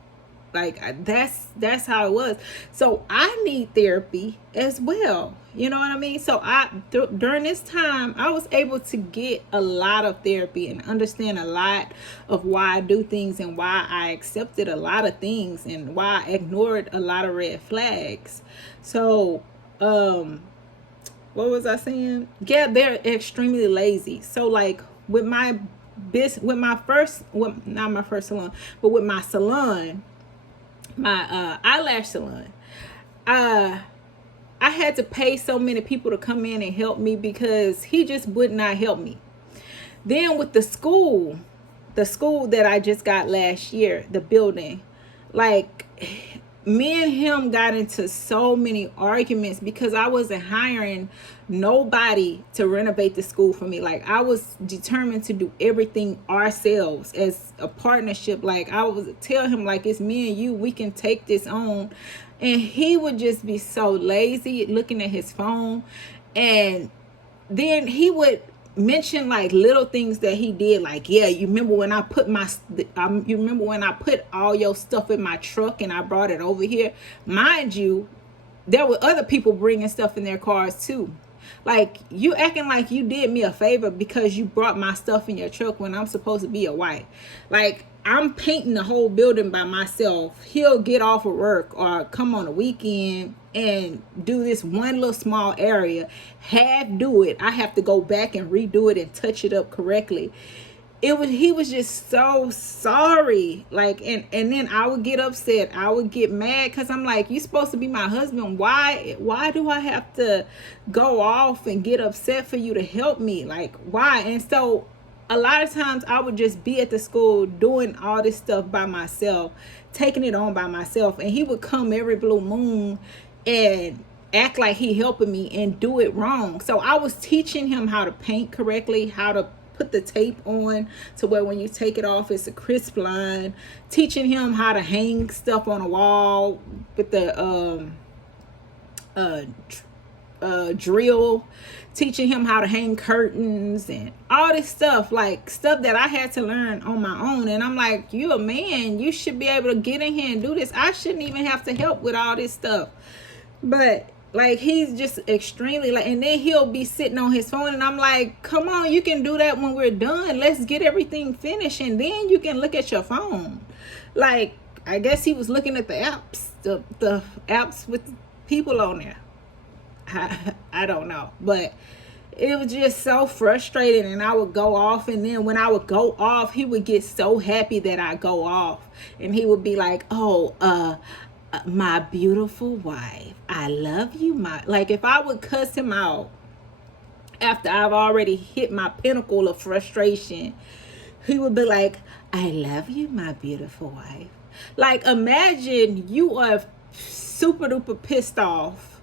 Like, that's how it was. So I need therapy as well. You know what I mean? So during this time, I was able to get a lot of therapy and understand a lot of why I do things and why I accepted a lot of things and why I ignored a lot of red flags. So, what was I saying? Yeah, they're extremely lazy. So, like, with my salon, my eyelash salon, I had to pay so many people to come in and help me because he just would not help me. Then with the school that I just got last year, the building, like, me and him got into so many arguments because I wasn't hiring nobody to renovate the school for me. Like, I was determined to do everything ourselves as a partnership. Like, I would tell him, like, it's me and you, we can take this on. And he would just be so lazy looking at his phone. And then he would mention like little things that he did, like, yeah, you remember when I put all your stuff in my truck and I brought it over here? Mind you, there were other people bringing stuff in their cars too. Like, you acting like you did me a favor because you brought my stuff in your truck when I'm supposed to be a wife. Like, I'm painting the whole building by myself. He'll get off of work or come on a weekend and do this one little small area, half do it. I have to go back and redo it and touch it up correctly. He was just so sorry. Like, and then I would get upset. I would get mad because I'm like, you're supposed to be my husband. Why do I have to go off and get upset for you to help me? Like, why? And so a lot of times I would just be at the school doing all this stuff by myself, taking it on by myself. And he would come every blue moon and act like he helping me and do it wrong. So I was teaching him how to paint correctly, how to put the tape on to where when you take it off, it's a crisp line. Teaching him how to hang stuff on a wall with the drill. Teaching him how to hang curtains and all this stuff, like stuff that I had to learn on my own. And I'm like, you a man, you should be able to get in here and do this. I shouldn't even have to help with all this stuff. But like, he's just extremely like, and then he'll be sitting on his phone and I'm like, come on, you can do that when we're done. Let's get everything finished and then you can look at your phone. Like, I guess he was looking at the apps, the apps with people on there. I don't know, but it was just so frustrating. And I would go off, and then when I would go off, he would get so happy that I go off, and he would be like, oh, my beautiful wife, I love you, like, if I would cuss him out after I've already hit my pinnacle of frustration, he would be like, I love you, my beautiful wife. Like, imagine you are super duper pissed off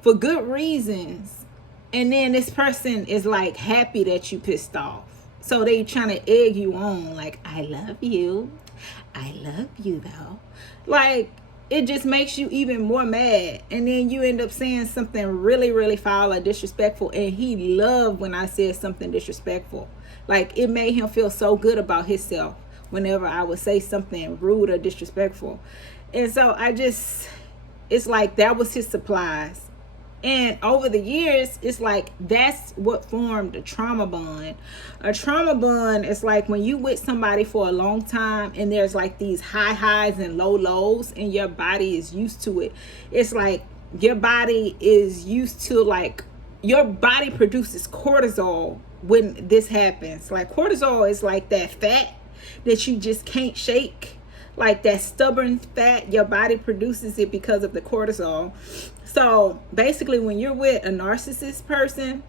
for good reasons, and then this person is like happy that you pissed off, so they trying to egg you on, like, I love you though. Like, it just makes you even more mad, and then you end up saying something really, really foul or disrespectful. And he loved when I said something disrespectful. Like, it made him feel so good about himself whenever I would say something rude or disrespectful. And so it's like that was his supplies. And over the years, it's like that's what formed a trauma bond. A trauma bond is like when you with somebody for a long time and there's like these high highs and low lows and your body is used to it. It's like your body is used to, like, your body produces cortisol when this happens. Like, cortisol is like that fat that you just can't shake. Like that stubborn fat, your body produces it because of the cortisol. So basically, when you're with a narcissist person,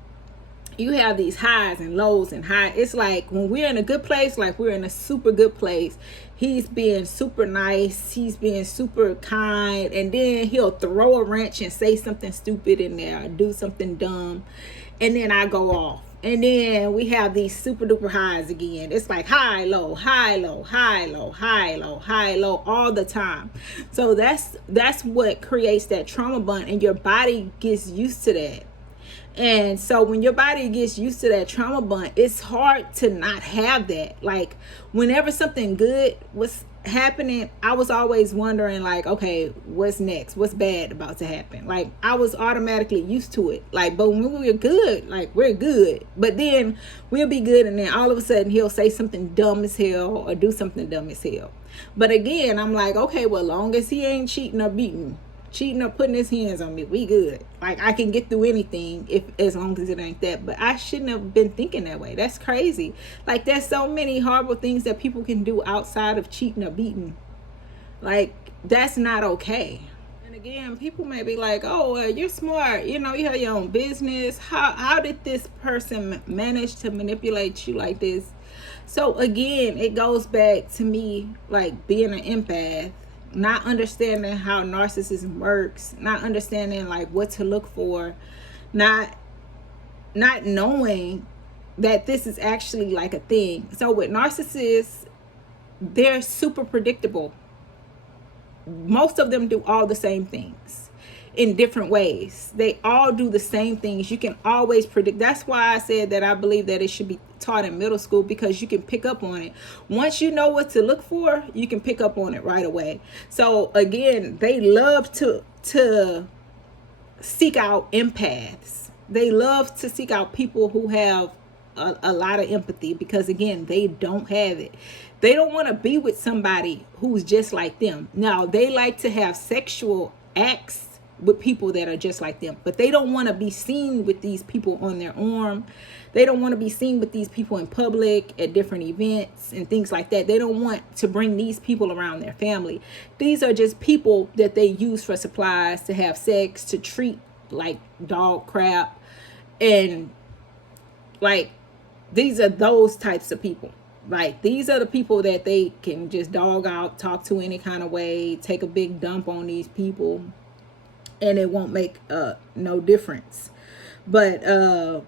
you have these highs and lows and high. It's like when we're in a good place, like we're in a super good place, he's being super nice, he's being super kind, and then he'll throw a wrench and say something stupid in there or do something dumb, and then I go off. And then we have these super duper highs again. It's like high, low, high, low, high, low, high, low, high, low all the time. So that's what creates that trauma bond, and your body gets used to that. And so when your body gets used to that trauma bond, it's hard to not have that. Like, whenever something good was happening, I was always wondering, like, okay, what's next? What's bad about to happen? Like, I was automatically used to it. Like, but when we're good, like, we're good. But then we'll be good, and then all of a sudden he'll say something dumb as hell or do something dumb as hell. But again, I'm like, okay, well, long as he ain't cheating or putting his hands on me, we good. Like, I can get through anything as long as it ain't that. But I shouldn't have been thinking that way. That's crazy. Like, there's so many horrible things that people can do outside of cheating or beating. Like, that's not okay. And again, people may be like, "Oh, you're smart. You know, you have your own business. How did this person manage to manipulate you like this?" So again, it goes back to me like being an empath, not understanding how narcissism works, not understanding like what to look for, not not knowing that this is actually like a thing. So with narcissists, they're super predictable. Most of them do all the same things in different ways. They all do the same things. You can always predict. That's why I said that I believe that it should be taught in middle school, because you can pick up on it. Once you know what to look for, you can pick up on it right away. So again, they love to seek out empaths. They love to seek out people who have a lot of empathy, because again, they don't have it. They don't want to be with somebody who's just like them. Now, they like to have sexual acts with people that are just like them, but they don't want to be seen with these people on their arm. They don't want to be seen with these people in public at different events and things like that. They don't want to bring these people around their family. These are just people that they use for supplies, to have sex, to treat like dog crap. And like, these are those types of people. Like, these are the people that they can just dog out, talk to any kind of way, take a big dump on these people, and it won't make no difference. But I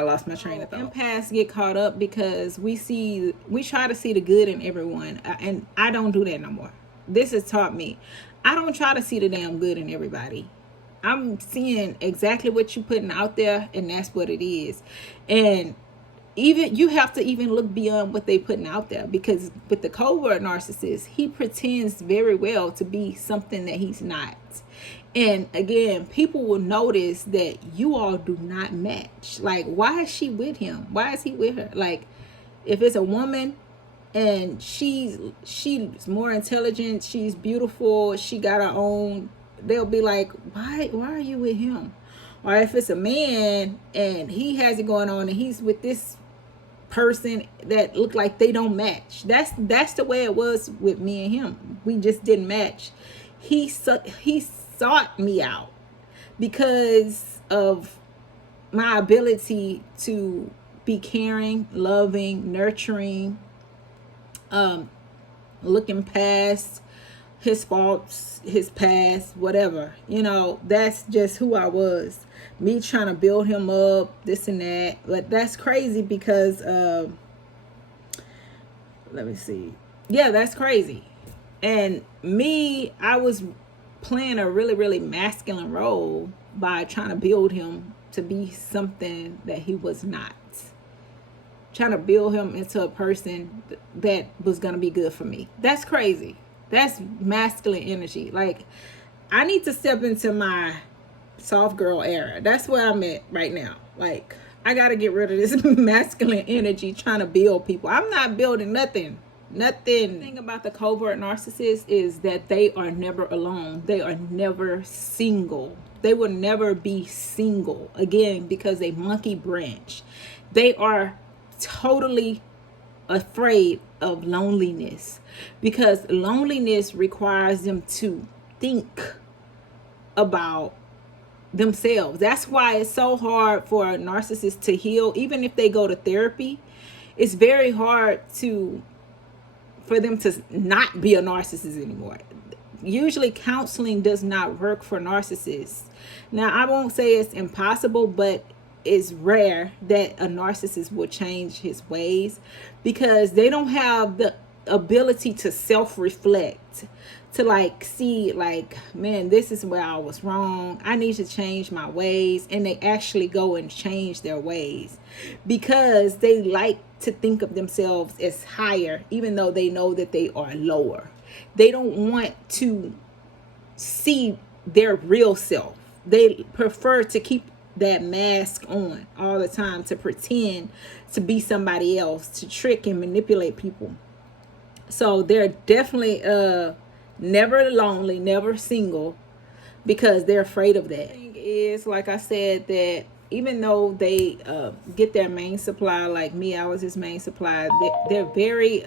lost my train of thought. Empaths get caught up because we try to see the good in everyone, and I don't do that no more. This has taught me, I don't try to see the damn good in everybody. I'm seeing exactly what you're putting out there, and that's what it is. And even you have to even look beyond what they putting out there, because with the covert narcissist, he pretends very well to be something that he's not. And again, people will notice that you all do not match. Like, why is she with him? Why is he with her? Like, if it's a woman and she's more intelligent, she's beautiful, she got her own, they'll be like, why are you with him? Or if it's a man and he has it going on and he's with this person that look like they don't match. That's the way it was with me and him. We just didn't match. He sought me out because of my ability to be caring, loving, nurturing, looking past his faults, his past, whatever. You know, that's just who I was. Me trying to build him up, this and that. But that's crazy because, let me see. Yeah, that's crazy. And me, I was playing a really, really masculine role by trying to build him to be something that he was not. Trying to build him into a person that was going to be good for me. That's crazy. That's masculine energy. Like, I need to step into my soft girl era. That's where I'm at right now. Like, I got to get rid of this masculine energy trying to build people. I'm not building nothing. Nothing. The thing about the covert narcissist is that they are never alone. They are never single. They will never be single. Again, because they monkey branch. They are totally afraid of loneliness, because loneliness requires them to think about themselves. That's why it's so hard for a narcissist to heal. Even if they go to therapy, it's very hard for them to not be a narcissist anymore. Usually counseling does not work for narcissists. Now, I won't say it's impossible, but it's rare that a narcissist will change his ways, because they don't have the ability to self-reflect, to like see like, man, this is where I was wrong. I need to change my ways. And they actually go and change their ways, because they like to think of themselves as higher, even though they know that they are lower. They don't want to see their real self. They prefer to keep that mask on all the time, to pretend to be somebody else, to trick and manipulate people. So they're definitely never lonely, never single, because they're afraid of that. The thing is, like I said, that even though they get their main supply, like me, I was his main supply, they're very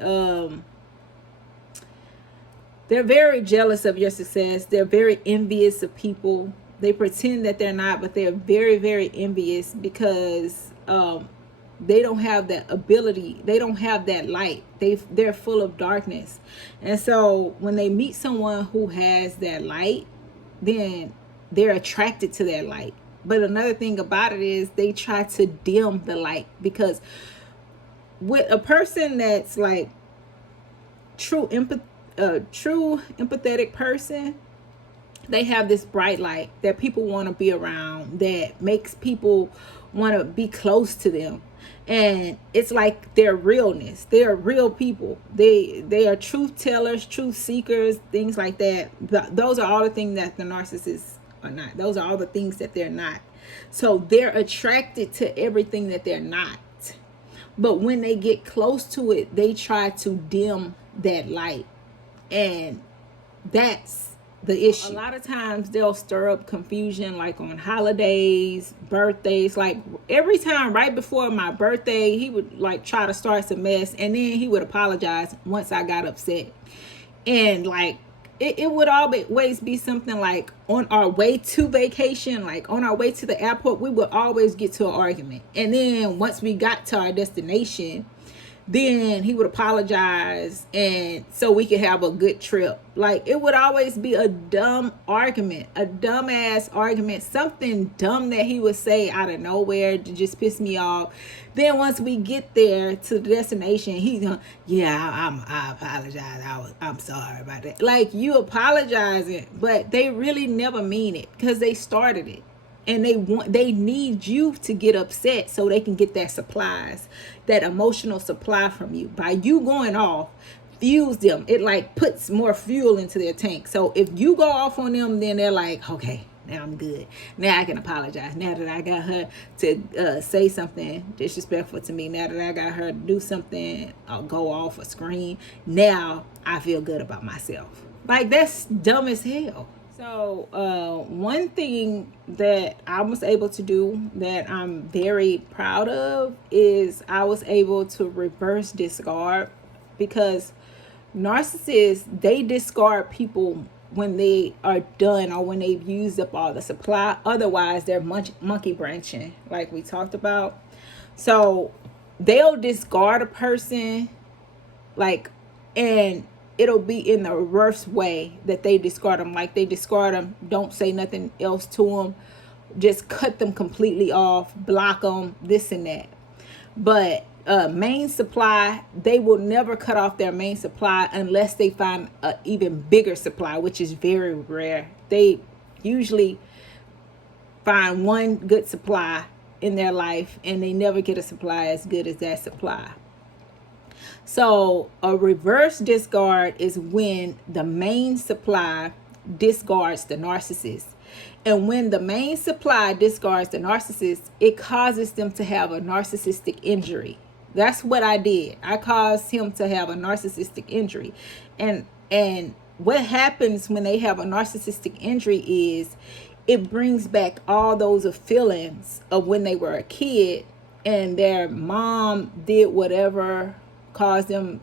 They're very jealous of your success. They're very envious of people. They pretend that they're not, but they're very, very envious because they don't have that ability. They don't have that light. They're full of darkness. And so when they meet someone who has that light, then they're attracted to that light. But another thing about it is they try to dim the light, because with a person that's like true empathetic person, they have this bright light that people want to be around, that makes people want to be close to them. And it's like their realness. They are real people. They are truth tellers, truth seekers, things like that. Those are all the things that the narcissists are not. Those are all the things that they're not. So they're attracted to everything that they're not. But when they get close to it, they try to dim that light. And that's the issue. A lot of times they'll stir up confusion, like on holidays, birthdays. Like every time right before my birthday, he would like try to start some mess, and then he would apologize once I got upset. And like it would always be something like on our way to vacation, like on our way to the airport, we would always get to an argument. And then once we got to our destination, then he would apologize, and so we could have a good trip. Like it would always be a dumb argument, a dumbass argument, something dumb that he would say out of nowhere to just piss me off. Then once we get there to the destination, he's gonna, I apologize. I'm sorry about that. Like, you apologizing, but they really never mean it because they started it. And they need you to get upset so they can get that supplies, that emotional supply from you. By you going off, fuels them. It like puts more fuel into their tank. So if you go off on them, then they're like, okay, now I'm good. Now I can apologize. Now that I got her to say something disrespectful to me, now that I got her to do something or go off or scream, now I feel good about myself. Like, that's dumb as hell. So one thing that I was able to do that I'm very proud of is I was able to reverse discard, because narcissists, they discard people when they are done or when they've used up all the supply. Otherwise, they're monkey branching, like we talked about. So they'll discard a person, like, and it'll be in the reverse way that they discard them. Like, they discard them, don't say nothing else to them, just cut them completely off, block them, this and that. But main supply, they will never cut off their main supply unless they find an even bigger supply, which is very rare. They usually find one good supply in their life, and they never get a supply as good as that supply. So a reverse discard is when the main supply discards the narcissist. And when the main supply discards the narcissist, it causes them to have a narcissistic injury. That's what I did. I caused him to have a narcissistic injury. And what happens when they have a narcissistic injury is it brings back all those feelings of when they were a kid and their mom did whatever caused them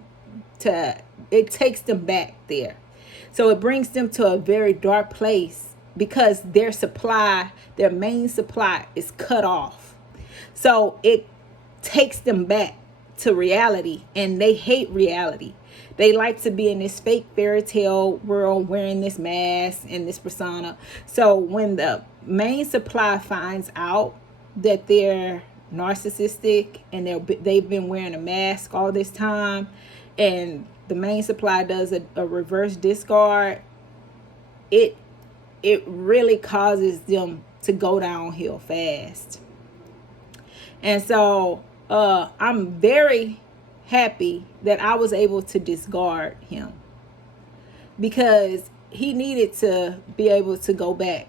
to, it takes them back there. So it brings them to a very dark place because their supply, their main supply is cut off. So it takes them back to reality, and they hate reality. They like to be in this fake fairy tale world wearing this mask and this persona. So when the main supply finds out that they're narcissistic and they've been wearing a mask all this time, and the main supply does a reverse discard, it really causes them to go downhill fast. And so I'm very happy that I was able to discard him, because he needed to be able to go back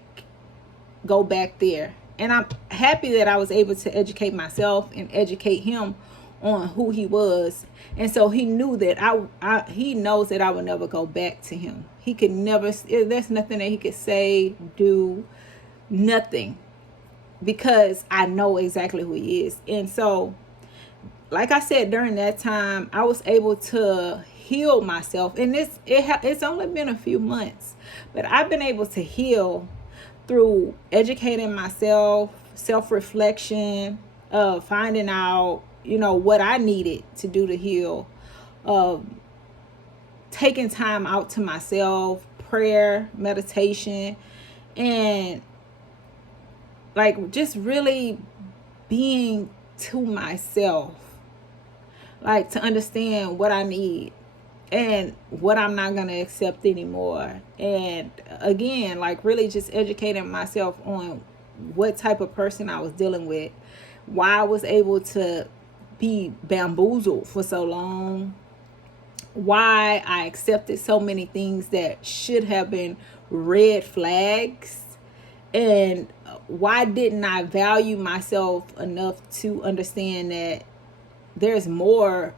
there. And I'm happy that I was able to educate myself and educate him on who he was. And so he knew that he knows that I would never go back to him. He could never, there's nothing that he could say, do, nothing, because I know exactly who he is. And so, like I said, during that time, I was able to healed myself, and it's only been a few months, but I've been able to heal through educating myself, self-reflection, finding out, what I needed to do to heal, taking time out to myself, prayer, meditation, and like just really being to myself, like to understand what I need and what I'm not going to accept anymore. And again, like really just educating myself on what type of person I was dealing with, why I was able to be bamboozled for so long, why I accepted so many things that should have been red flags, and why didn't I value myself enough to understand that there's more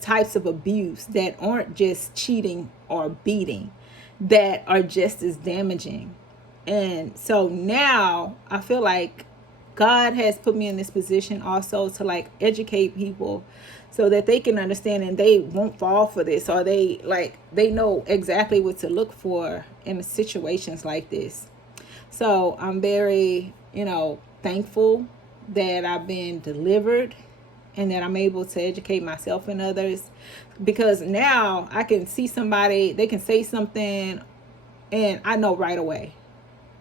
types of abuse that aren't just cheating or beating, that are just as damaging. And so now I feel like God has put me in this position also to like educate people so that they can understand and they won't fall for this, or they know exactly what to look for in situations like this. So I'm very, thankful that I've been delivered and that I'm able to educate myself and others, because now I can see somebody, they can say something and I know right away.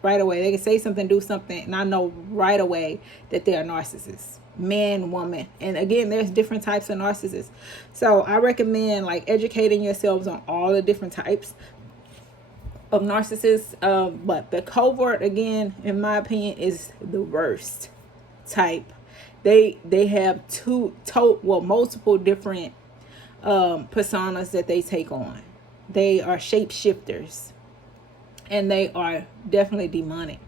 They can say something, do something, and I know right away that they're a narcissist, man, woman. And again, there's different types of narcissists. So I recommend like educating yourselves on all the different types of narcissists. But the covert, again, in my opinion, is the worst type. They have multiple different personas that they take on. They are shapeshifters, and they are definitely demonic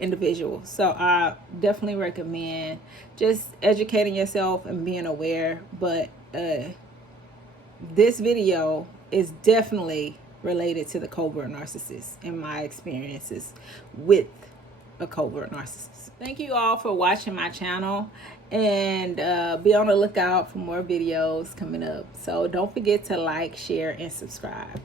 individuals. So I definitely recommend just educating yourself and being aware. But this video is definitely related to the covert narcissist and my experiences with a covert narcissist. Thank you all for watching my channel, and be on the lookout for more videos coming up. So don't forget to like, share, and subscribe.